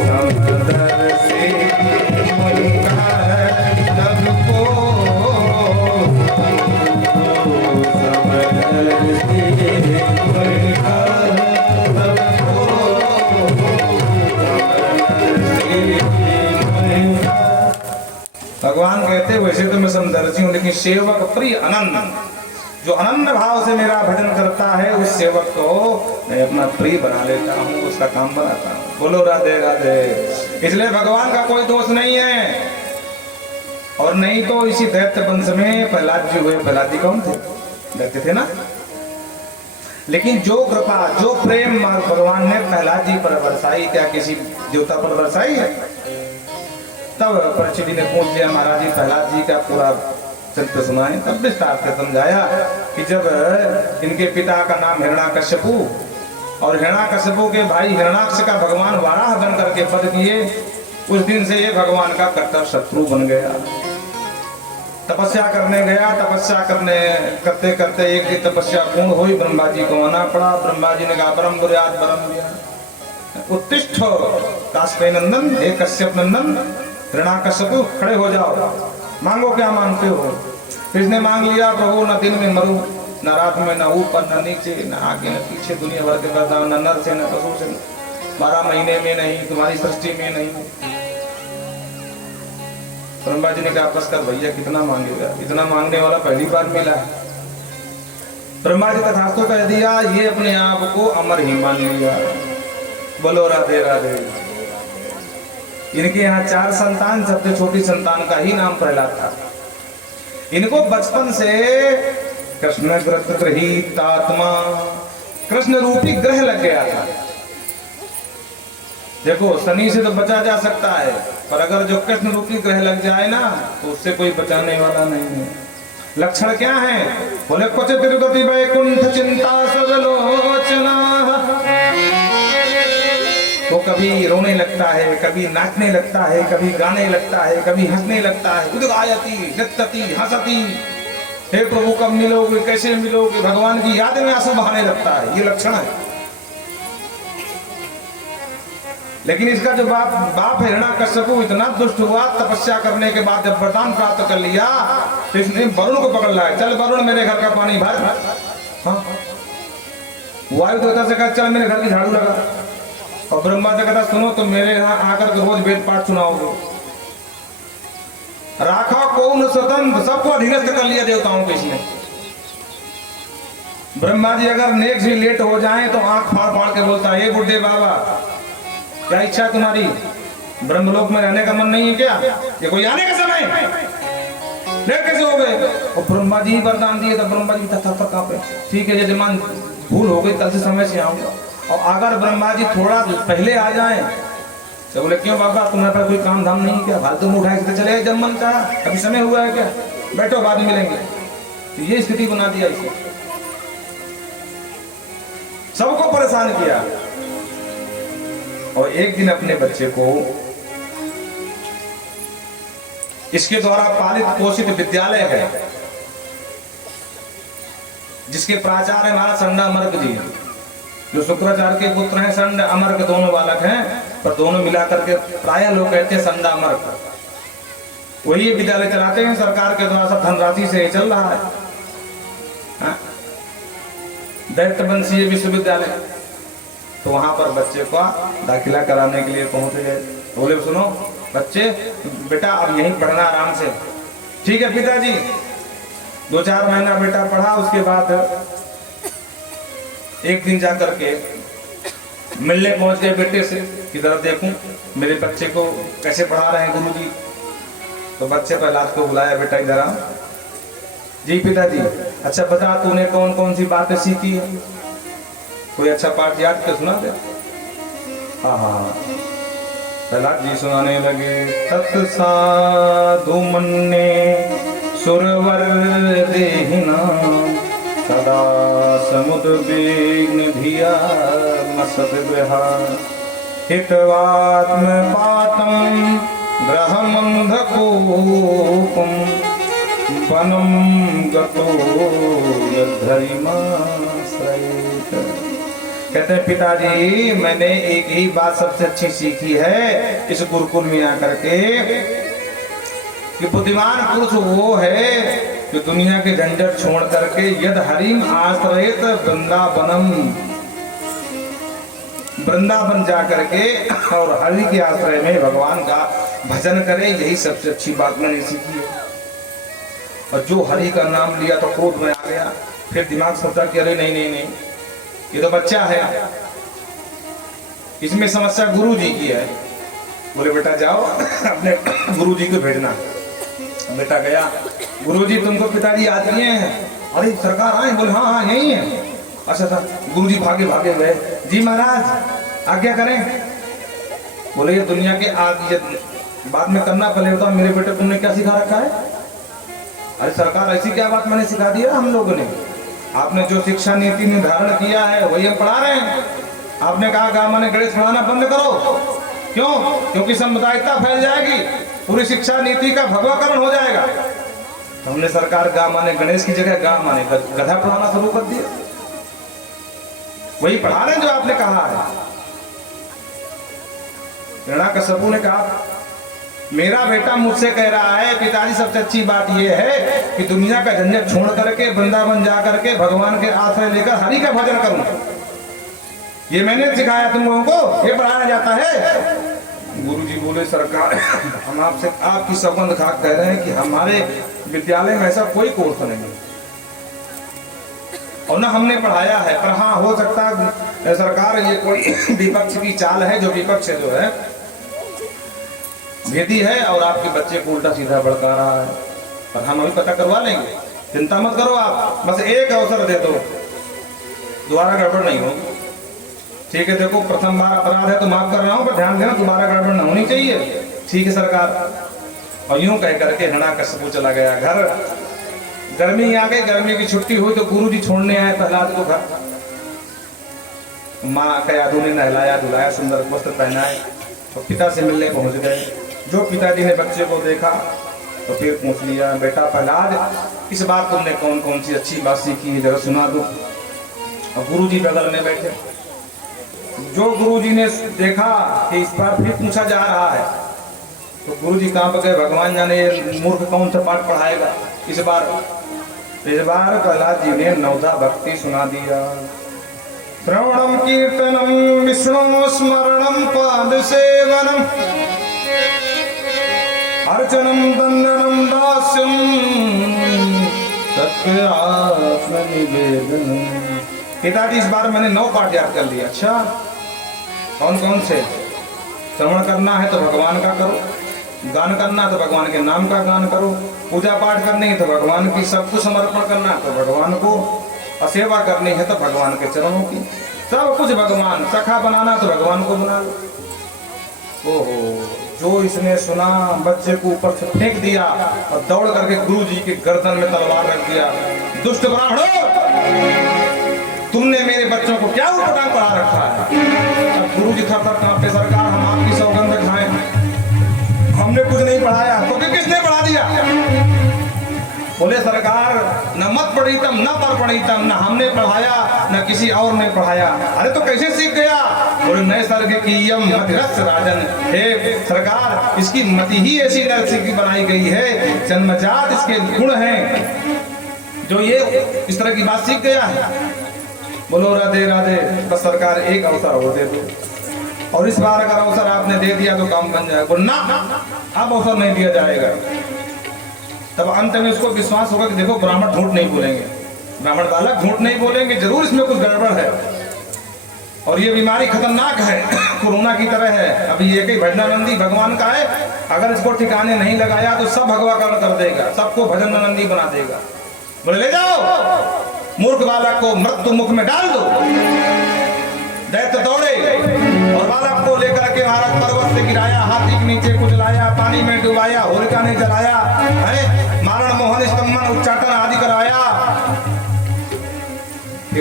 समदर से मन का है सबको समदर से मन का सबको भगवान कहते वैसे तो मैं समदर्शी हूं, लेकिन सेवक प्रिय अनंत, जो अनन्य भाव से मेरा भजन करता है उस सेवक को मैं अपना प्रिय बना लेता हूँ, उसका काम बनाता हूँ। बोलो राधे राधे। इसलिए भगवान का कोई दोष नहीं है। और नहीं तो इसी दैत्य वंश में प्रहलाद जी हुए। प्रहलाद जी कौन थे? दैत्य थे ना। लेकिन जो कृपा जो प्रेम भगवान ने प्रहलाद जी पर बरसाई, क्या किसी देवता पर बरसाई है? तब परीक्षित जी ने पूछ लिया, महाराज जी प्रहलाद जी का पूरा चरित्र सुनाए। तब विस्तार से समझाया कि जब इनके पिता का नाम हिरण्याकश्यपु और हिरण्याकश्यपु के भाई हिरण्याक्ष का भगवान वाराह बन करके वध किए, उस दिन से ये भगवान का कट्टर शत्रु बन गया। तपस्या करने गया, तपस्या करते करते एक दिन तपस्या पूर्ण हुई, ब्रह्मा जी को आना पड़ा। ब्रह्मा जी ने कहा परम बुर्याद परम उत्तिष्ठ कास्पे नंदन, हे कश्यप नंदन हिरण्याकश्यपु, खड़े हो जाओ, मांगो क्या मांगते हो। इसने मांग लिया, प्रभु न दिन में मरूं, न रात में, न ऊपर न नीचे, न आगे न पीछे, दुनिया भर के वरदान, न नर से न पशु से, 12 महीने में नहीं, तुम्हारी सृष्टि में नहीं। ब्रह्मा जी ने कहा बस कर भैया, कितना मांगेगा, इतना मांगने वाला पहली बार मिला है। ब्रह्मा जी तथास्तु कह दिया, ये अपने आप को अमर ही मान लिया। बोलो राधे राधे। इनके यहाँ 4 संतान, सबसे छोटी संतान का ही नाम प्रहलाद था। इनको बचपन से कृष्ण गृहीतात्मा, कृष्ण रूपी ग्रह लग गया था। देखो शनि से तो बचा जा सकता है, पर अगर जो कृष्ण रूपी ग्रह लग जाए ना तो उससे कोई बचाने वाला नहीं है। लक्षण क्या है? बोले कुछ तिरुपति वैकुंठ चिंता सदलोचना, वो कभी रोने लगता है, कभी नाचने लगता है, कभी गाने लगता है, कभी हंसने लगता है। उद्गायति नृत्यति हंसति, हे प्रभु कब मिलोगे, कैसे मिलोगे, भगवान की याद में आंसू बहाने लगता है। ये लक्षण है। लेकिन इसका जो बाप हिरण्याकश्यपु इतना दुष्ट हुआ, तपस्या करने के बाद जब वरदान प्राप्त कर लिया तो इसने वरुण को पकड़ लाया। चल वरुण मेरे घर का पानी भर। हाँ, वायु देवता से कहा चल मेरे घर की झाड़ू लगा। और ब्रह्मा जी कहता सुनो तो मेरे यहाँ आकर के रोज वेद पाठ सुनाओगे। राखा कौन स्वतंत्र, सबको अधीनस्थ कर लिया देवताओं को इसने। ब्रह्मा जी अगर नेक्स्ट भी लेट हो जाए तो आंख फाड़ फाड़ के बोलता है, बुड्ढे बाबा क्या इच्छा है तुम्हारी, ब्रह्मलोक में रहने का मन नहीं है क्या? ये कोई आने का समय लेट कैसे हो गए? और ब्रह्मा जी वरदान दिए, तब ब्रह्मा जी कांपे। ठीक है यजमान, भूल हो गई, कल से समय से आऊंगा। और अगर ब्रह्मा जी थोड़ा पहले आ जाएं तो बोले क्यों बाबा, तुम्हारे पास कोई काम धाम नहीं क्या, फालतू में उठाए चले जब मन चाहा, अभी समय हुआ है क्या, बैठो बाद में मिलेंगे। तो ये स्थिति बना दिया इसे, सबको परेशान किया। और एक दिन अपने बच्चे को इसके द्वारा पालित पोषित विद्यालय है, जिसके प्राचार्य हमारा संडा अमर्क जी, जो शुक्राचार्य के पुत्र हैं। संड अमर्क दोनों बालक हैं, पर दोनों मिलाकर के प्राय लोग कहते हैं संडा अमर्क। वही विद्यालय चलाते हैं, सरकार के द्वारा सब धनराशि से चल रहा है। दैत्य वंशीय विश्वविद्यालय। तो वहां पर बच्चे का दाखिला कराने के लिए पहुंच गए। बोले सुनो बच्चे, बेटा अब यहीं पढ़ना आराम से। ठीक है पिताजी। 2-4 महीना बेटा पढ़ा। उसके बाद एक दिन जाकर के मिलने पहुंच गए बेटे से कि जरा देखूं मेरे बच्चे को कैसे पढ़ा रहे हैं गुरुजी। तो बच्चे प्रहलाद को बुलाया, बेटा इधर आ। जी पिताजी। अच्छा बता तूने कौन कौन सी बातें सीखी है, कोई अच्छा पाठ याद कर सुना दे। हाँ हाँ प्रहलाद जी सुनाने लगे। तत्साधु मन्ने सुरवर देहिना सदा समुद्विग्न धिया मसद विहार हितवात्म पातम ग्रहमंधकोपम वनम गतो यद्धरिमाश्रयेत। कहते हैं पिताजी मैंने एक ही बात सबसे अच्छी सीखी है इस गुरुकुल में आकर के कि बुद्धिमान पुरुष वो है जो दुनिया के झंझट छोड़ करके यद हरिम आश्रयेत वृंदावन जा करके और हरि के आश्रय में भगवान का भजन करे। यही सबसे अच्छी बात मैंने सीखी है। और जो हरि का नाम लिया तो क्रोध में आ गया, फिर दिमाग सोचा कि अरे नहीं नहीं नहीं ये तो बच्चा है, इसमें समस्या गुरु जी की है। बोले बेटा जाओ अपने गुरु जी को भेजना। बेटा गया, गुरु जी तुमको पिताजी याद किए हैं? अरे सरकार आए? बोले हाँ हाँ यही है। अच्छा था। गुरु जी भागे भागे गए, जी महाराज आज्ञा करें। बोले ये दुनिया के आगे बाद में करना पहले बताओ मेरे बेटे तुमने क्या सिखा रखा है? अरे सरकार ऐसी क्या बात मैंने सिखा दिया हम लोगों ने? आपने जो शिक्षा नीति निर्धारण किया है वही हम पढ़ा रहे हैं। आपने कहा गाँव माने गणेश पढ़ाना बंद करो। क्यों? क्योंकि सामुदायिकता फैल जाएगी, पूरी शिक्षा नीति का भगवाकरण हो जाएगा। तो हमने सरकार गाँव माने गणेश की जगह गाँव माने गधा पढ़ाना शुरू कर दिया। वही पढ़ा रहे हैं जो आपने कहा है। हिरण्याकश्यपु ने कहा मेरा बेटा मुझसे कह रहा है पिताजी सबसे अच्छी बात यह है कि दुनिया का झंझट छोड़ करके वृंदावन जा करके भगवान के आश्रय लेकर हरि का भजन करूं। ये मैंने सिखाया तुम लोगों को, ये पढ़ाया जाता है। गुरुजी बोले सरकार हम आपसे आपकी सौगंध खा कह रहे हैं कि हमारे विद्यालय में ऐसा कोई कोर्स नहीं और ना हमने पढ़ाया है। पर हाँ हो सकता है सरकार ये कोई विपक्ष की चाल है, जो विपक्ष जो है भेदी है और आपके बच्चे को उल्टा सीधा भड़का रहा है। पर हम अभी पता करवा लेंगे, चिंता मत करो आप, बस एक अवसर दे दो, दोबारा गड़बड़ नहीं होगी। ठीक है, देखो प्रथम बार अपराध है तो माफ कर रहा हूँ, पर ध्यान देना दोबारा गड़बड़ ना होनी चाहिए। ठीक है सरकार। और यूं कह करके हिरण्याकश्यपु चला गया घर। गर्मी आ गई, गर्मी की छुट्टी हुई तो गुरुजी छोड़ने आए प्रहलाद को घर। माँ का यादू ने नहलाया धुलाया, सुंदर वस्त्र पहनाए और पिता से मिलने पहुंच गए। जो पिताजी ने बच्चे को देखा तो फिर पूछ लिया बेटा प्रहलाद इस बार तुमने कौन कौन सी अच्छी बात सीखी है जरा सुना दो। और गुरुजी बगल में बैठे। जो गुरुजी ने देखा कि इस बार फिर पूछा जा रहा है तो गुरुजी कांप गए, भगवान जाने मूर्ख कौन सा पाठ पढ़ाएगा इस बार। प्रहलाद जी ने नवधा भक्ति सुना दिया। श्रवणम कीर्तनम विष्णु स्मरणम पाद सेवनम अर्चनम दंडनम दास्यम सत्य आत्म निवेदनम। पिताजी इस बार मैंने 9 पाठ याद कर लिया। अच्छा कौन कौन से? श्रवण करना है तो भगवान का करो, गान करना है तो भगवान के नाम का गान करो, पूजा पाठ करनी है तो भगवान की सब कुछ समर्पण करना है तो भगवान को, और सेवा करनी है तो भगवान के चरणों की, सब कुछ भगवान। सखा बनाना तो भगवान को बना लो। ओहो, जो इसने सुना बच्चे को ऊपर से फेंक दिया और दौड़ करके गुरु जी के गर्दन में तलवार रख दिया। दुष्ट ब्राह्मणों, तुमने मेरे बच्चों को क्या उटपटांग पढ़ा रखा है? अब गुरु जी थर-थर कांपते, सरकार हम आपकी सौगंध खाएं, हमने कुछ नहीं पढ़ाया। तो किसने पढ़ा दिया? बोले सरकार न मत पढ़ीतम न पर पढ़ीतम, न हमने पढ़ाया न किसी और ने पढ़ाया। अरे तो कैसे सीख गया? बोले नए सर्ग की यम मतिरस राजन। हे सरकार इसकी मति ही ऐसी नरसी की बनाई गई है, जन्मजात इसके गुण हैं जो ये इस तरह की बात सीख गया है। बोलो राधे राधे। बस सरकार एक अवसर और दे दो, और इस बार अगर अवसर आपने दे दिया तो काम बन जाएगा। बोल ना अब अवसर नहीं दिया जाएगा। तब अंत में उसको विश्वास होगा कि देखो ब्राह्मण झूठ नहीं बोलेंगे, ब्राह्मण बालक झूठ नहीं बोलेंगे, जरूर इसमें कुछ गड़बड़ है और ये बीमारी खतरनाक है, कोरोना की तरह है। अभी एक ही भजनानंदी भगवान का है, अगर इसको ठिकाने नहीं लगाया तो सब भगवाकरण कर देगा, सबको भजनानंदी बना देगा। बोले ले जाओ मूर्ख बालक को मृत्यु मुख में डाल दो। दैत्य दौड़े और बालक को लेकर के महाराज पर्वत से गिराया,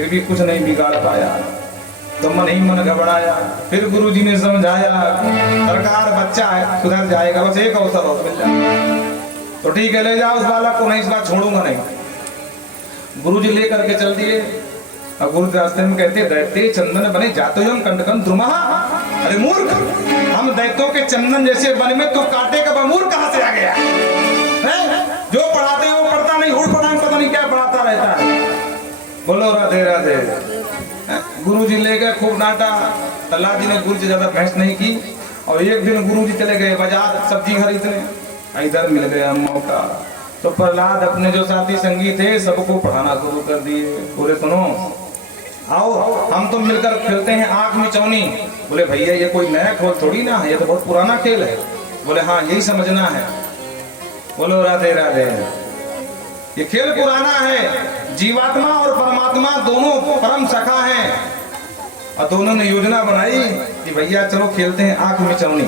फिर भी कुछ नहीं बिगाड़ पाया। तो मन ही मन घबराया। फिर गुरुजी ने समझाया, सरकार बच्चा है, सुधर जाएगा, बस एक अवसर और मिल जाए तो ठीक है, ले जाओ उस बालक को, नहीं इस बार छोड़ूंगा नहीं। गुरुजी लेकर के चल दिए। अब गुरु रास्ते में कहते, दैत्य चंदन बने जाते हम कंडकन द्रुमः। अरे मूर्ख, हम दैत्यों के चंदन जैसे बन में तू काटे का बमूर कहां से आ गया है? जो पढ़ाते हैं वो पढ़ता नहीं, हुड़ पढ़ा पता नहीं क्या पढ़ाता रहता है। बोलो राधे राधे। गुरुजी ले गए, खूब डांटा। प्रहलाद जी ने गुरु जी ज्यादा बहस नहीं की। और एक दिन गुरुजी चले गए बाजार सब्जी खरीदने, इधर मिल गया मौका। तो प्रहलाद अपने जो साथी संगी थे सबको पढ़ाना शुरू कर दिए। बोले सुनो, आओ हम तो मिलकर खेलते हैं आंख में चौनी। बोले भैया ये कोई नया खेल थोड़ी ना है, ये तो बहुत पुराना खेल है। बोले हाँ यही समझना है। बोलो राधे राधे। ये खेल पुराना है, जीवात्मा और परमात्मा दोनों परम सखा हैं और दोनों ने योजना बनाई कि भैया चलो खेलते हैं आंख में चौनी।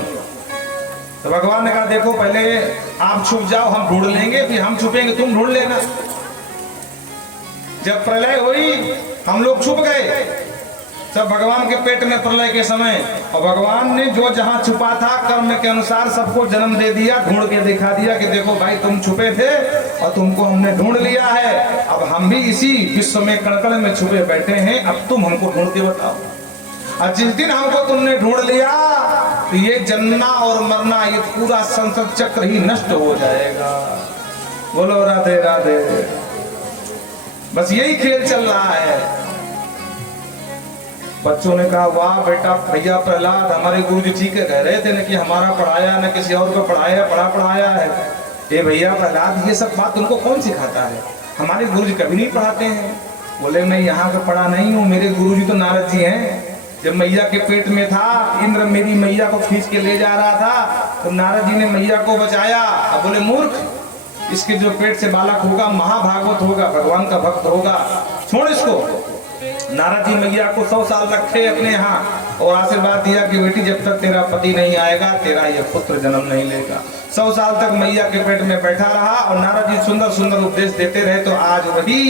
तो भगवान ने कहा देखो पहले आप छुप जाओ, हम ढूंढ लेंगे, फिर हम छुपेंगे, तुम ढूंढ लेना। जब प्रलय हुई हम लोग छुप गए सब भगवान के पेट में प्रलय के समय, और भगवान ने जो जहां छुपा था कर्म के अनुसार सबको जन्म दे दिया, ढूंढ के दिखा दिया कि देखो भाई तुम छुपे थे और तुमको हमने ढूंढ लिया है। अब हम भी इसी विश्व में कण-कण में छुपे बैठे हैं, अब तुम हमको ढूंढ के बताओ। और जिस दिन हमको तुमने ढूंढ लिया तो ये जन्मना और मरना, ये पूरा संसार चक्र ही नष्ट हो जाएगा। बोलो राधे राधे। बस यही खेल चल रहा है। बच्चों ने कहा वाह बेटा, भैया प्रहलाद हमारे गुरुजी ठीक है कह रहे थे न कि हमारा पढ़ाया न किसी और को पढ़ाया, पढ़ाया है। ये भैया प्रहलाद ये सब बात तुमको कौन सिखाता है? हमारे गुरुजी कभी नहीं पढ़ाते हैं। बोले मैं यहाँ का पढ़ा नहीं हूँ, मेरे गुरुजी तो नारद जी हैं। जब मैया के पेट में था, इंद्र मेरी मैया को खींच के ले जा रहा था तो नारद जी ने मैया को बचाया। अब बोले मूर्ख, इसके जो पेट से बालक होगा महाभागवत होगा, भगवान का भक्त होगा, छोड़ इसको। नारद जी मैया को 100 साल रखे अपने यहाँ और आशीर्वाद दिया कि बेटी जब तक तेरा पति नहीं आएगा तेरा ये पुत्र जन्म नहीं लेगा। 100 साल तक मैया के पेट में बैठा रहा और नारद जी सुंदर सुंदर उपदेश देते रहे। तो आज वही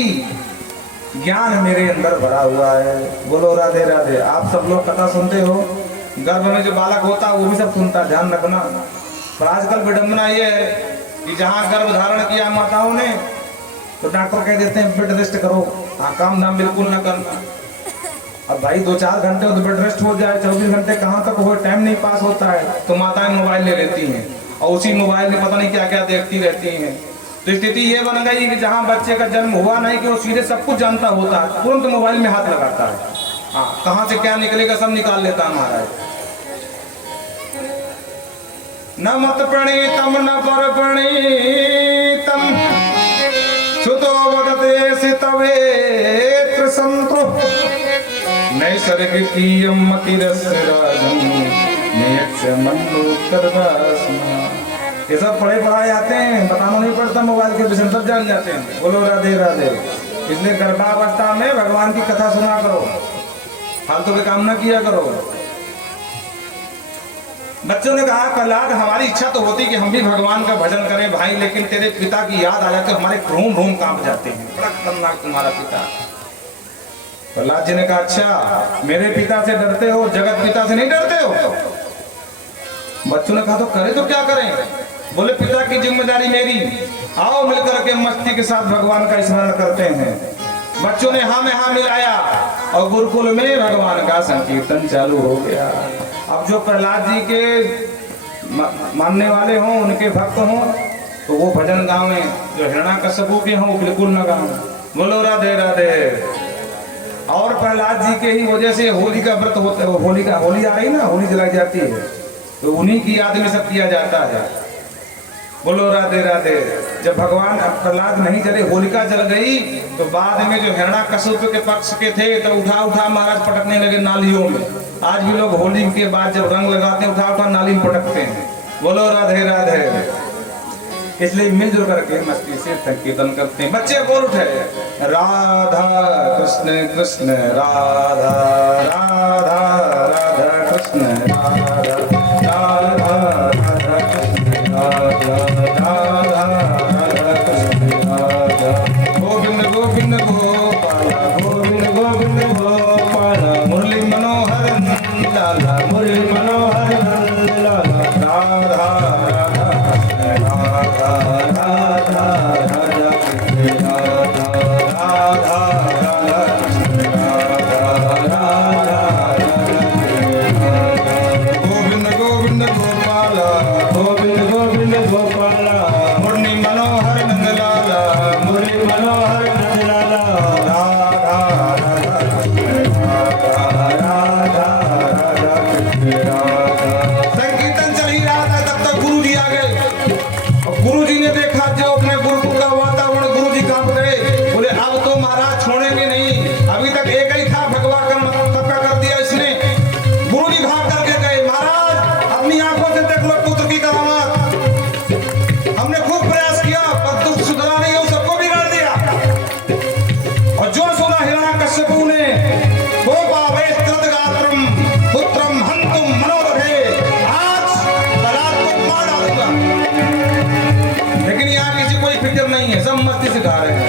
ज्ञान मेरे अंदर भरा हुआ है। बोलो राधे राधे। आप सब लोग कथा सुनते हो, गर्भ में जो बालक होता है वो भी सब सुनता, ध्यान रखना। पर आजकल विडंबना ये है कि जहाँ गर्भ धारण किया माताओं ने तो डॉक्टर कह देते हैं बेड रेस्ट करो, हाँ काम धाम बिल्कुल ना करना। अब भाई 2-4 घंटे तो बेड रेस्ट हो जाए, 24 घंटे कहाँ तक हो, टाइम नहीं पास होता है। तो माताएं मोबाइल ले लेती हैं और उसी मोबाइल में पता नहीं क्या क्या देखती रहती हैं। तो स्थिति ये बन गई कि जहाँ बच्चे का जन्म हुआ नहीं कि वो सीधे सब कुछ जानता होता है, तुरंत मोबाइल में हाथ लगाता है। हाँ कहाँ से क्या निकलेगा सब निकाल लेता है महाराज। न मत प्रणीतम न पर प्रणीतम सुतो वदते सितवेत्र संतो नैसर्गिकीयं मतिरस्य राजं नियक्ष्य मन्नु कर्वास्मा। ये सब पढ़े पढ़ाए आते हैं, बताना नहीं पड़ता, मोबाइल के विषय सब जान जाते हैं। बोलो राधे राधे। इसलिए गर्भावस्था में भगवान की कथा सुना करो, फालतू के काम ना किया करो। बच्चों ने कहा प्रहलाद हमारी इच्छा तो होती कि हम भी भगवान का भजन करें भाई, लेकिन तेरे पिता की याद आ जाती, हमारे रोम रोम कांप जाते हैं, बड़ा खतरनाक तुम्हारा पिता। प्रहलाद जी ने कहा अच्छा मेरे पिता से डरते हो, जगत पिता से नहीं डरते हो? बच्चों ने कहा तो करें तो क्या करें? बोले पिता की जिम्मेदारी मेरी, आओ मिलकर के मस्ती के साथ भगवान का स्मरण करते हैं। बच्चों ने हाँ में हाँ मिलाया और गुरुकुल में भगवान का संकीर्तन चालू हो गया। अब जो प्रहलाद जी के मानने वाले हों, उनके भक्त हों, तो वो भजन गावें, जो हिरण्याकश्यपु के हों बिल्कुल न गावें। बोलो राधे राधे। और प्रहलाद जी के ही वजह से होली का व्रत होता है, होली आ रही ना, होली जलाई जाती है, तो उन्हीं की याद में सब किया जाता है। बोलो राधे राधे। जब भगवान प्रहलाद नहीं जले, होलिका जल गई, तो बाद में जो हिरण्याकश्यप के पक्ष के थे तो उठा उठा महाराज पटकने लगे नालियों में। आज भी लोग होली के बाद जब रंग लगाते हैं उठा उठा नाली में पटकते हैं। बोलो राधे राधे। इसलिए मिलजुल करके मस्ती से संकीर्तन करते हैं। बच्चे बोल उठे राधा कृष्ण कृष्ण राधा राधा राधा कृष्ण राधा राधा राधा कृष्ण राधा राधा राधा कृष्ण राधा गोविंद गोविंद गोपाल गोविंद गोविंद मुरली मनोहर नंद लाला राधा राधा राधा राधा कृष्ण राधा राधा राधा कृष्ण राधा राधा गोविंद गोविंद गोपाला गोविंद गोविंद गोपाला मुरली मनोहर नंदलाला मुरली मनोहर नंद लाला राधा राधा कृष्ण राधा राधा राधा कृष्ण राधा। संकीर्तन चल ही रहा था तब तक गुरु जी आ गए और गुरु जी ने देखा जो अपने गुरुकुल का वातावरण गुरु जी कांप गए। बोले अब तो महाराज छोड़ेंगे नहीं, अभी तक एक ही था भगवा कर्म सबका कर दिया इसने। गुरु जी भाग करके गए, महाराज अपनी आंखों से देख लो पुत्र की करामात। हमने खूब प्रयास किया पर दुष्ट सुधरा नहीं, वो सबको बिगाड़ दिया। और जो सुना हिरण्यकश्यपु ने गोपावेस्त्रगात्रम पुत्रम हन्तुम मनोरथे, आज तलाक को मार डालूंगा। लेकिन यहाँ किसी कोई फिक्र नहीं है, सब मस्ती से गा रहे हैं।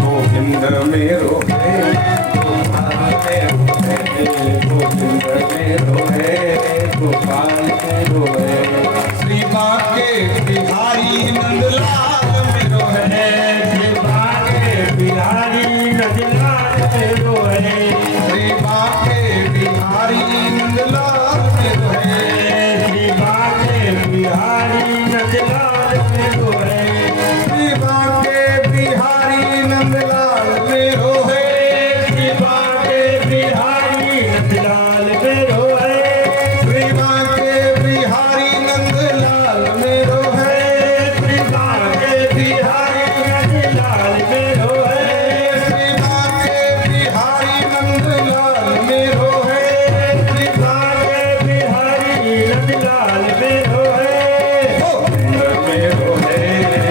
गोविंद मेरो है, गोविंद मेरो है, गोपाल मेरो है, श्री बांके बिहारी नंदलाल मेरो है, श्री बांके बिहारी नंदलाल मेरो है, श्री बांके बिहारी नंदलाल मेरो है, श्री बांके बिहारी नंदलाल मेरो है, श्री बांके बिहारी नंदलाल मेरो है, श्री बांके बिहारी नंदलाल मेरो है, श्री बांके बिहारी नंदलाल मेरो है, श्री बांके बिहारी नंदलाल मेरो है, श्री बांके बिहारी नंदलाल मेरो है, श्री बांके बिहारी नंदलाल मेरो है। गोविंद मेरो है,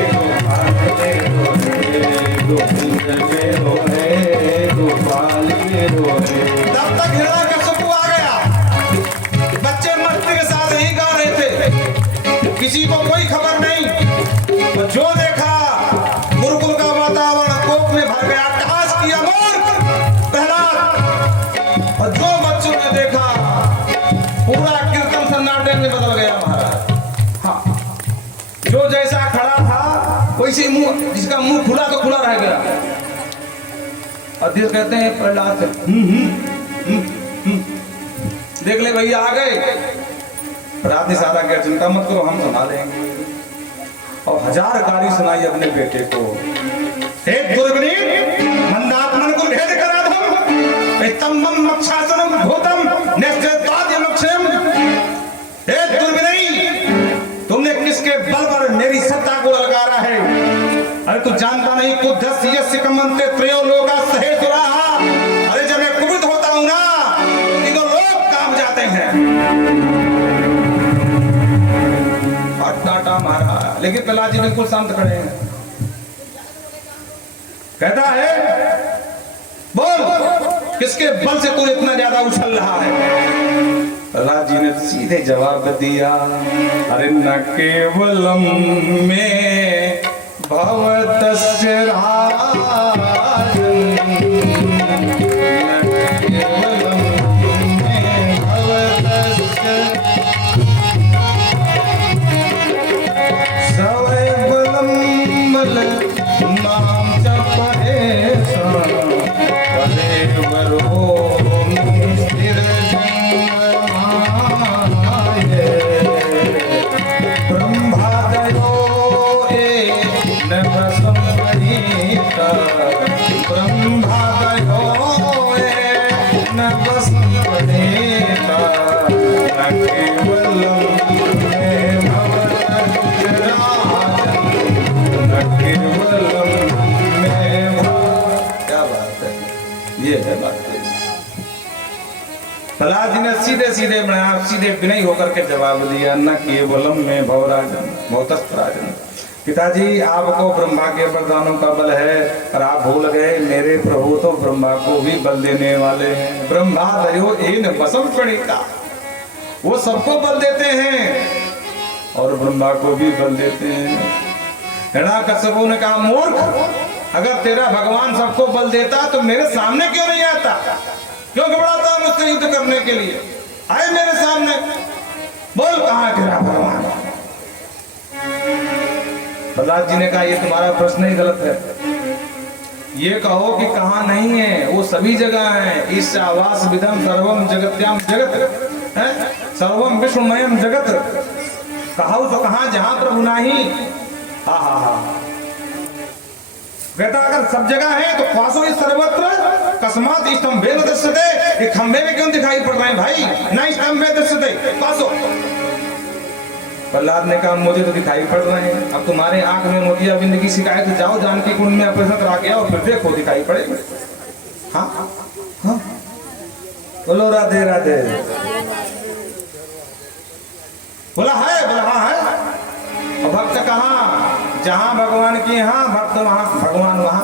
गोपाल मेरो है, गोपाल मेरो है। तब तक हिरण्यकश्यपु आ गया, बच्चे मस्ती के साथ ही गा रहे थे, किसी को कोई खबर नहीं। तो जो देखा गुरुकुल का वातावरण कोप में भर गया, अट्टहास किया मूर्ख प्रहलाद। और जो बच्चों ने देखा पूरा कीर्तन सन्नाटे में बदल गया महाराज। हाँ, जो जैसा खड़ा था वैसे मुंह, जिसका मुंह खुला तो खुला रह गया। अध्यक्ष कहते हैं प्रहलाद से देख ले भैया आ गए। प्रहलाद ने सारा क्या, चिंता मत करो हम संभालेंगे। और 1000 गाली सुनाई अपने बेटे को। हे दुर्विनीत मंदात्मन को भेद करा धम तम्बम मक्षासनम भूतम निश्चयताद्यमक्षयम। हे दुर्विनीत, तुमने किसके बल पर मेरी सत्ता को ललकारा है? अरे तू जानता नहीं कुद्धस्य यस्य कमन्ते त्रयो लोका सहेतुराः। अरे जब मैं कुपित होता हूं ना, तीनों लोग कांप जाते हैं। और टाटा मारा, लेकिन प्रहलाद जी बिल्कुल शांत खड़े हैं। कहता है बोल किसके बल से तू इतना ज्यादा उछल रहा है? प्रहलाद जी ने सीधे जवाब दिया, अरे न केवलम में भवतस्य राजन्, न केवलम में भवतस्य सवैबलम बल नाम च परेश परेवरो स्थिर जन्माये ब्रह्मादयो न वसंपरीता ब्रह्मादयो न वसंपरीता न केवलम में भवतस्य राजन्, न केवलम में क्या बात है, ये है बात। प्रहलाद जी ने सीधे सीधे बनाया, सीधे विनय होकर के जवाब दिया, न केवलम में भवराजन भवतस्थ राजन। पिताजी आपको ब्रह्मा के वरदानों का बल है और आप भूल गए मेरे प्रभु तो ब्रह्मा को भी बल देने वाले हैं। ब्रह्मा दयो एन वसम प्रणीता, वो सबको बल देते हैं और ब्रह्मा को भी बल देते हैं। हिरण्यकश्यपु ने कहा मूर्ख, अगर तेरा भगवान सबको बल देता तो मेरे सामने क्यों नहीं आता? क्यों घबराता है मुझसे युद्ध करने के लिए? आए मेरे सामने, बोल कहाँ गिरा भगवान? प्रहलाद जी ने कहा ये तुम्हारा प्रश्न ही गलत है। ये कहो कि कहाँ नहीं है, वो सभी जगह है। इस आवास विधम सर्वम जगत्याम जगत है, सर्वम विश्वमयम जगत। कहो तो कहाँ जहां प्रभु नहीं। हा हा हा। कहता अगर सब जगह है तो पासो इस सर्वत्र कस्मात स्तंभे न दृश्यते। ये खंभे में क्यों दिखाई पड़ रहे हैं भाई? नहीं स्तंभे दृश्यते पासो। प्रहलाद ने कहा मुझे तो दिखाई पड़ रहे हैं। अब तुम्हारे आंख में मोतियाबिंद की शिकायत, जाओ जानकी कुंड में अपने साथ रख आओ, फिर देखो दिखाई पड़े। हाँ हाँ, बोलो राधे राधे। बोला है, बोला हाँ है। और भक्त कहाँ? जहां भगवान की यहाँ, भक्त वहां, भगवान वहां।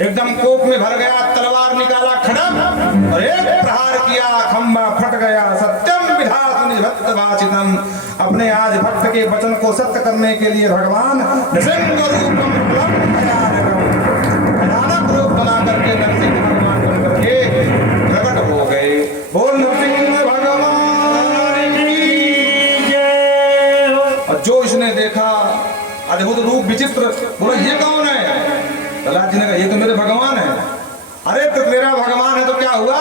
एकदम कोप में भर गया, तलवार निकाला खड़म और एक प्रहार किया, खंबा फट गया। सत्यम विधातु निभक्त वाचितम। अपने आज भक्त के वचन को सत्य करने के लिए भगवान नृसिंह रूपम भयानक रूप बना करके नरसिंह भगवान बन करके प्रकट हो गए। बोल नरसिंह भगवान की जय। और जो इसने देखा अद्भुत रूप विचित्र, बोला ये कौन है? प्रहलाद जी ने कहा ये तो मेरे भगवान है। अरे तो तेरा भगवान है तो क्या हुआ?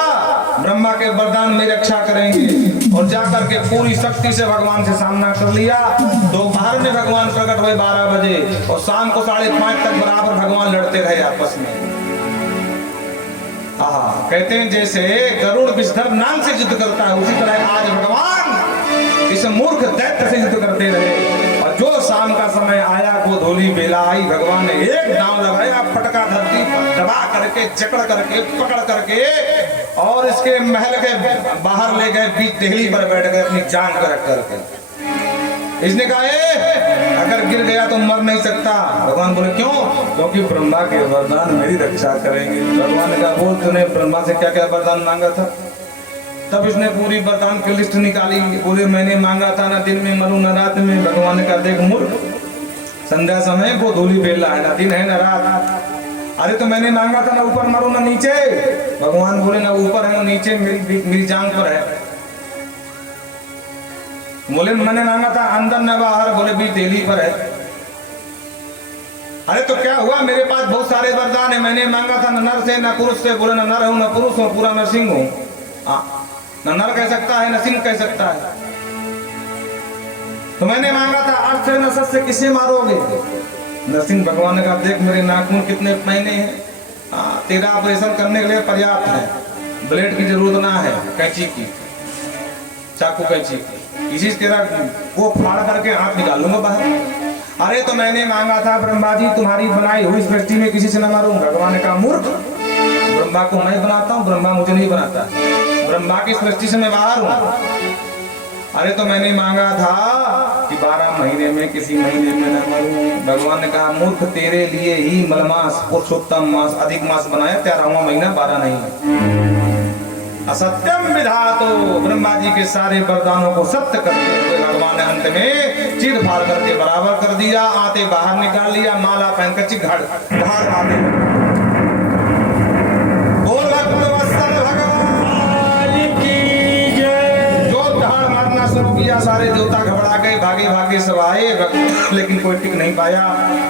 ब्रह्मा के वरदान में रक्षा करेंगे। और जाकर के पूरी शक्ति से भगवान से सामना कर लिया। दोपहर में भगवान प्रकट हुए 12 बजे और शाम को 5:30 तक बराबर भगवान लड़ते रहे आपस में। कहते हैं जैसे गरुड़ विषधर नाम से युद्ध करता है, उसी तरह आज भगवान इस मूर्ख दैत्य से युद्ध करते रहे। और जो शाम का समय आया, गोधूली बेला आई, भगवान ने एक दांव लगाया, पटका धरती पर दबा करके, जकड़ करके, पकड़ करके और इसके महल के बाहर ले गए, बीच देहली पर बैठ गए अपनी जान पर रख करके। इसने कहा अगर गिर गया तो मर नहीं सकता। भगवान बोले क्यों? क्योंकि ब्रह्मा के वरदान मेरी रक्षा करेंगे। भगवान ने कहा बोल तूने ब्रह्मा से क्या क्या वरदान मांगा था? तब इसने पूरी वरदान की लिस्ट निकाली। बोले मैंने मांगा था ना दिन में मरूं न रात में। भगवान ने कहा देख मूर्ख, संध्या समय को धूली बेला है, ना दिन है ना रात। अरे तो मैंने मांगा था ना ऊपर मरूं ना नीचे। भगवान बोले ना ऊपर है ना नीचे, मेरी जांग पर है। बोले मैंने मांगा था अंदर न बाहर। बोले भी दिल्ली पर है। अरे तो क्या हुआ? मेरे पास बहुत सारे वरदान है। मैंने मांगा था न नर से न पुरुष से। बोले न नर हूं न पुरुष हूं, पूरा नरसिंह हूं। न नर कह सकता है न सिंह कह सकता है। तो मैंने मांगा था अर्थ से न सत से, किसे मारोगे? नरसिंह भगवान ने कहा देख मेरे नाखून कितने महीने हैं, तेरा ऑपरेशन करने के लिए पर्याप्त है। ब्लेड की जरूरत ना है, कैंची की, चाकू कैंची की, इसी से तेरा वो फाड़ करके हाथ निकाल लूंगा बाहर। अरे तो मैंने मांगा था ब्रह्मा जी तुम्हारी बनाई हुई सृष्टि में किसी से न मारूंगा। भगवान ने कहा मूर्ख, ब्रह्मा को मैं बनाता हूँ, ब्रह्मा मुझे नहीं बनाता। ब्रह्मा की सृष्टि से मैं बाहर हूँ। अरे तो मैंने मांगा था कि 12 महीने में किसी महीने में न मरूं। भगवान ने कहा मूर्ख, तेरे लिए ही मलमास पुरुषोत्तम मास अधिक मास बनाया, 13वां महीना 12 नहीं। असत्यम विधातो, ब्रह्मा जी के सारे वरदानों को सत्य करते हुए भगवान ने अंत में चीर फाड़ करके बराबर कर दिया। आते बाहर निकाल लिया, माला पहनकर चिघाड़ बाहर आते। बोल भक्तवत्सल भगवान की जय। जो दहाड़ मारना शुरू किया, सारे देवता घबरा गए, भागे भागे सब आए, लेकिन कोई टिक नहीं पाया।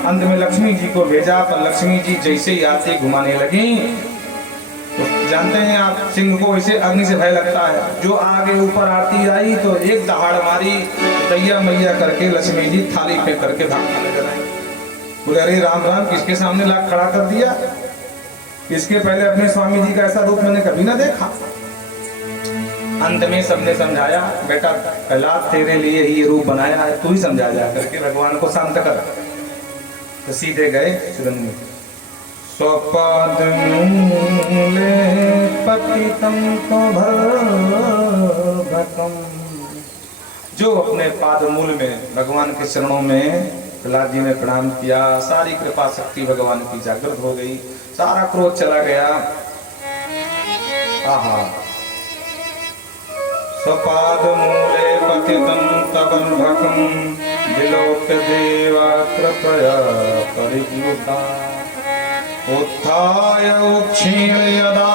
अंत में लक्ष्मी जी को भेजा, पर लक्ष्मी जी जैसे ही आते घुमाने लगी। तो जानते हैं आप, सिंह को इसे अग्नि से भय लगता है। जो आगे ऊपर आरती आई तो एक दहाड़ मारी, दैया मैया करके लक्ष्मी जी थाली पे करके भागने लग रहे। बोले अरे राम राम, किसके सामने लाख खड़ा कर दिया? इसके पहले अपने स्वामी जी का ऐसा रूप मैंने कभी ना देखा। अंत में सबने समझाया बेटा प्रहलाद तेरे लिए ही ये रूप बनाया है, तू ही समझा जा करके भगवान को शांत कर। तो सीधे गए सुरंग में। स्वपद मूले पतितम तो भगम। जो अपने पाद मूल में भगवान के चरणों में प्रहलाद जी ने प्रणाम किया, सारी कृपा शक्ति भगवान की जागृत हो गई, सारा क्रोध चला गया। आहा, स्वपाद मूले पतितम तबन भकम विलोक्य देवा कृपया परिव्युता। उत्थाय उक्षीण यदा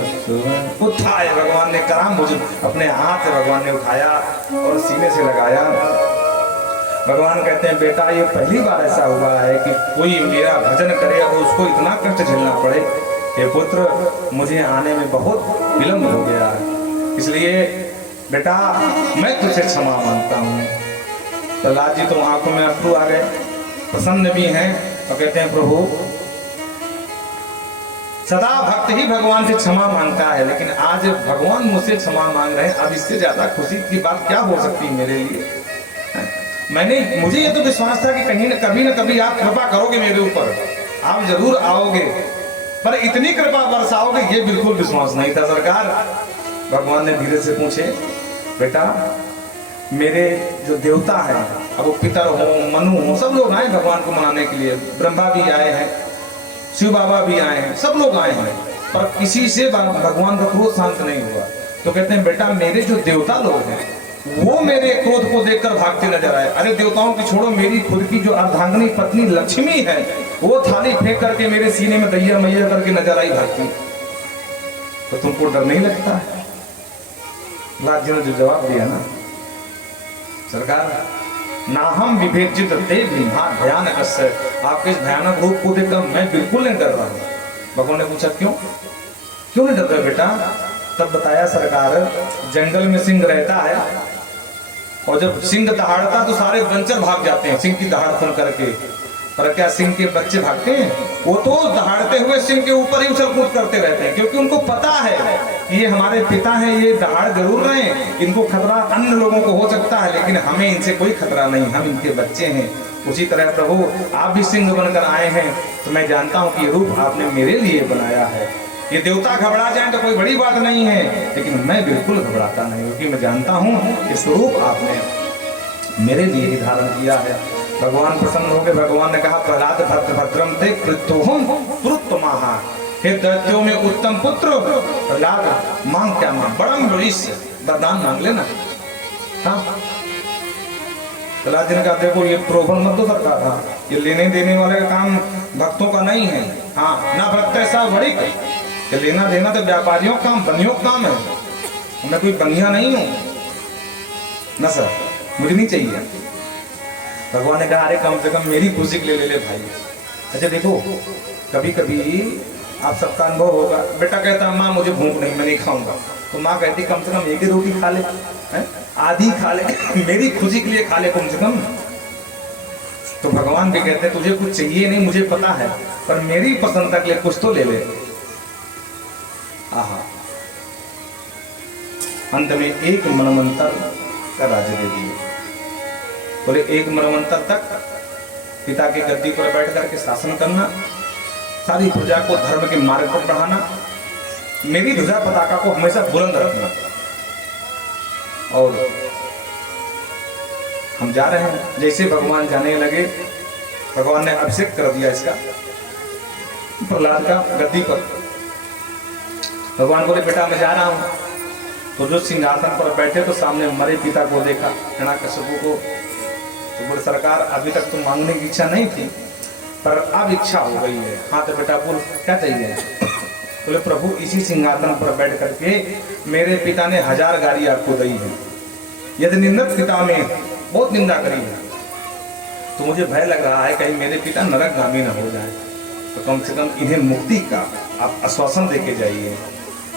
नमः। उठाए भगवान ने कराम मुझे अपने हाथ से भगवान ने उठाया और सीने से लगाया। भगवान कहते हैं बेटा ये पहली बार ऐसा हुआ है कि कोई मेरा भजन करे और उसको इतना कष्ट झेलना पड़े। हे पुत्र मुझे आने में बहुत विलंब हो गया है, इसलिए बेटा मैं तुझसे क्षमा मांगता हूँ। प्रहलाद जी तो आंखों में अश्रु आ गए, प्रसन्न भी हैं और कहते हैं प्रभु सदा भक्त ही भगवान से क्षमा मांगता है, लेकिन आज भगवान मुझसे क्षमा मांग रहे हैं, अब इससे ज्यादा खुशी की बात क्या हो सकती है मेरे लिए। मुझे ये तो विश्वास था कि कहीं न कभी आप कृपा करोगे मेरे ऊपर, आप जरूर आओगे, पर इतनी कृपा बरसाओगे ये बिल्कुल विश्वास नहीं था सरकार। भगवान ने धीरे से पूछे बेटा मेरे जो देवता हैं, अब वो पितर हो मनु हो सब लोग आए भगवान को मनाने के लिए, ब्रह्मा भी आए हैं, शिव बाबा भी आए हैं, सब लोग आए हैं, पर किसी से भगवान का क्रोध शांत नहीं हुआ। तो कहते हैं बेटा मेरे जो देवता लोग हैं वो मेरे क्रोध को देखकर भागते नजर आए। अरे देवताओं की छोड़ो, मेरी खुद की जो अर्धांगिनी पत्नी लक्ष्मी है वो थाली फेंक करके मेरे सीने में दैया मैया करके नजर आई भागती। तो तुमको डर नहीं लगता है? लाल जी ने जो जवाब दिया ना सरकार, ना हम विभेजित थे भयानक, आपके इस भयानक रूप को देखकर मैं बिल्कुल नहीं डर रहा हूं। भगवान ने पूछा क्यों नहीं डर रहे बेटा? तब बताया सरकार जंगल में सिंह रहता है और जब सिंह दहाड़ता तो सारे वंचर भाग जाते हैं सिंह की दहाड़ सुन करके, पर क्या सिंह के बच्चे भागते हैं? वो तो दहाड़ते हुए सिंह के ऊपर ही उछल कूद करते रहते हैं, क्योंकि उनको पता है कि ये हमारे पिता हैं, ये दहाड़ जरूर रहे हैं, इनको खतरा अन्य लोगों को हो सकता है लेकिन हमें इनसे कोई खतरा नहीं, हम इनके बच्चे हैं। उसी तरह प्रभु आप भी सिंह बनकर आए हैं, तो मैं जानता हूँ कि ये रूप आपने मेरे लिए बनाया है। ये देवता घबरा जाए तो कोई बड़ी बात नहीं है, लेकिन मैं बिल्कुल घबराता नहीं, क्योंकि मैं जानता हूँ कि स्वरूप आपने मेरे लिए ही धारण किया है। भगवान प्रसन्न हो गए। भगवान ने कहा प्रहलाद भद्र भद्रम ते कृत्योहम पुरुत्तमाहा, हे दैत्यों में उत्तम पुत्र प्रहलाद मांग क्या मांग, बड़म भविष्य वरदान मांग लेना। हाँ प्रहलाद जी ने कहा देखो ये प्रलोभन मत दो सरकार, हाँ ये लेने देने वाले का काम भक्तों का नहीं है। हाँ ना भक्त ऐसा बड़ी कि लेना देना तो व्यापारियों का काम, बनियों का काम है, मैं कोई बनिया नहीं हूं ना सर, मुझे नहीं चाहिए। भगवान ने कहा अरे कम से कम मेरी खुशी के लिए ले भाई। अच्छा देखो कभी कभी आप सबका अनुभव होगा, बेटा कहता माँ मुझे भूख नहीं मैं नहीं खाऊंगा, तो माँ कहती कम से कम एक ही रोटी खा ले, आधी खा ले मेरी खुशी के लिए खा ले कम से कम। तो भगवान भी कहते तुझे कुछ चाहिए नहीं मुझे पता है, पर मेरी पसंद के लिए कुछ तो ले ले। आहा अंत में एक मनवंतर का राज्य दे दिए। बोले एक मनवंतर तक पिता की गद्दी पर बैठ करके शासन करना, सारी प्रजा को धर्म के मार्ग पर बढ़ाना, मेरी ध्वजा पताका को हमेशा बुलंद रखना। और हम जा रहे हैं, जैसे भगवान जाने लगे भगवान ने अभिषेक कर दिया इसका प्रहलाद का गद्दी पर। भगवान बोले बेटा मैं जा रहा हूं। तो जो सिंहासन पर बैठे तो सामने मरे पिता को देखा, हिरण्यकशिपु को। तो बोले सरकार अभी तक तो मांगने की इच्छा नहीं थी पर अब इच्छा हो गई है। हाँ तो बेटा बोल क्या चाहिए? बोले प्रभु इसी सिंहासन पर बैठ करके मेरे पिता ने 1000 गाली आपको दी है, यदि निंदक पिता में बहुत निंदा करी है, तो मुझे भय लग रहा है कहीं मेरे पिता नरकगामी न हो जाए, तो कम से कम इन्हें मुक्ति का आप आश्वासन देके जाइए।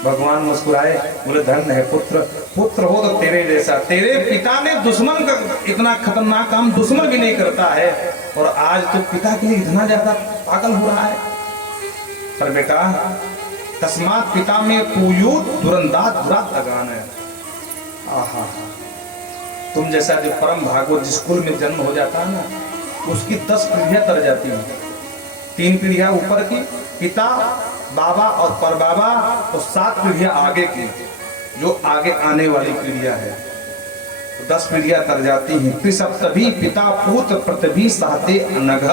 भगवान मुस्कुराए बोले धन्य है पुत्र, पुत्र हो तो तेरे जैसा, तेरे पिता ने दुश्मन का इतना खतरनाक काम दुश्मन भी नहीं करता है और आज तो पिता के लिए इतना ज्यादा पागल हो रहा है। पर बेटा तस्मात पिता में पूयूत दुरंदात दुरात लगान है। आहा तुम जैसा जो परम भागवत जिस कुल में जन्म हो जाता है ना, उसकी 10 पीढ़ियां तर जाती हैं। 3 पीढ़ियां ऊपर की पिता बाबा और परबाबा और 7 पीढ़ियां आगे की जो आगे आने वाली पीढ़ियां है, तो 10 पीढ़ियां तर जाती हैं। त्रिसप्तभी पिता पुत्र पृथ्वी सहते अनघ,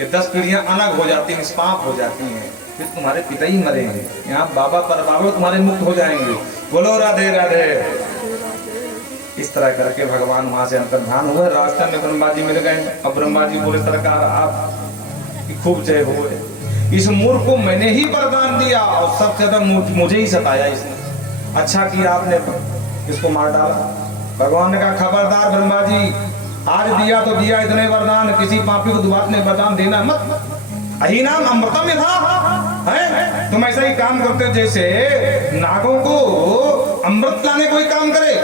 ये 10 पीढ़ियां अलग हो जाती हैं, निष्पाप हो जाती हैं, फिर तुम्हारे पिता ही मरेंगे, यहाँ बाबा परबाबा तुम्हारे मुक्त हो जाएंगे। बोलो राधे राधे। इस तरह करके भगवान वहां से अंतर्धान हुए। रास्ते में ब्रह्मा जी मिल गए। अब ब्रह्मा जी बोले सरकार आप खूब जय हो, इस मूर्ख को मैंने ही वरदान दिया और सबसे ज्यादा मुझे ही सताया इसने। अच्छा किया आपने इसको मार डाला। भगवान ने कहा खबरदार ब्रह्मा जी, आज दिया तो दिया इतने वरदान, किसी पापी को दोबारा ने वरदान देना मत। यही नाम अमृता में था है? तुम ऐसा ही काम करते जैसे नागों को अमृत लाने कोई काम करे।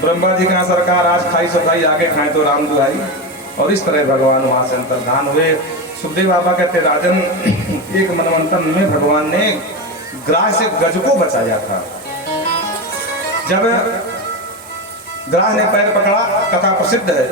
ब्रह्मा जी कहा सरकार आज खाई सो खाई, आगे खाए तो राम दुहाई। और इस तरह भगवान वहां से अंतर्धान हुए। सुखदेव बाबा कहते राजन, एक मनवंतर में भगवान ने ग्राह से गज को बचाया था। जब ग्राह ने पैर पकड़ा, कथा प्रसिद्ध है,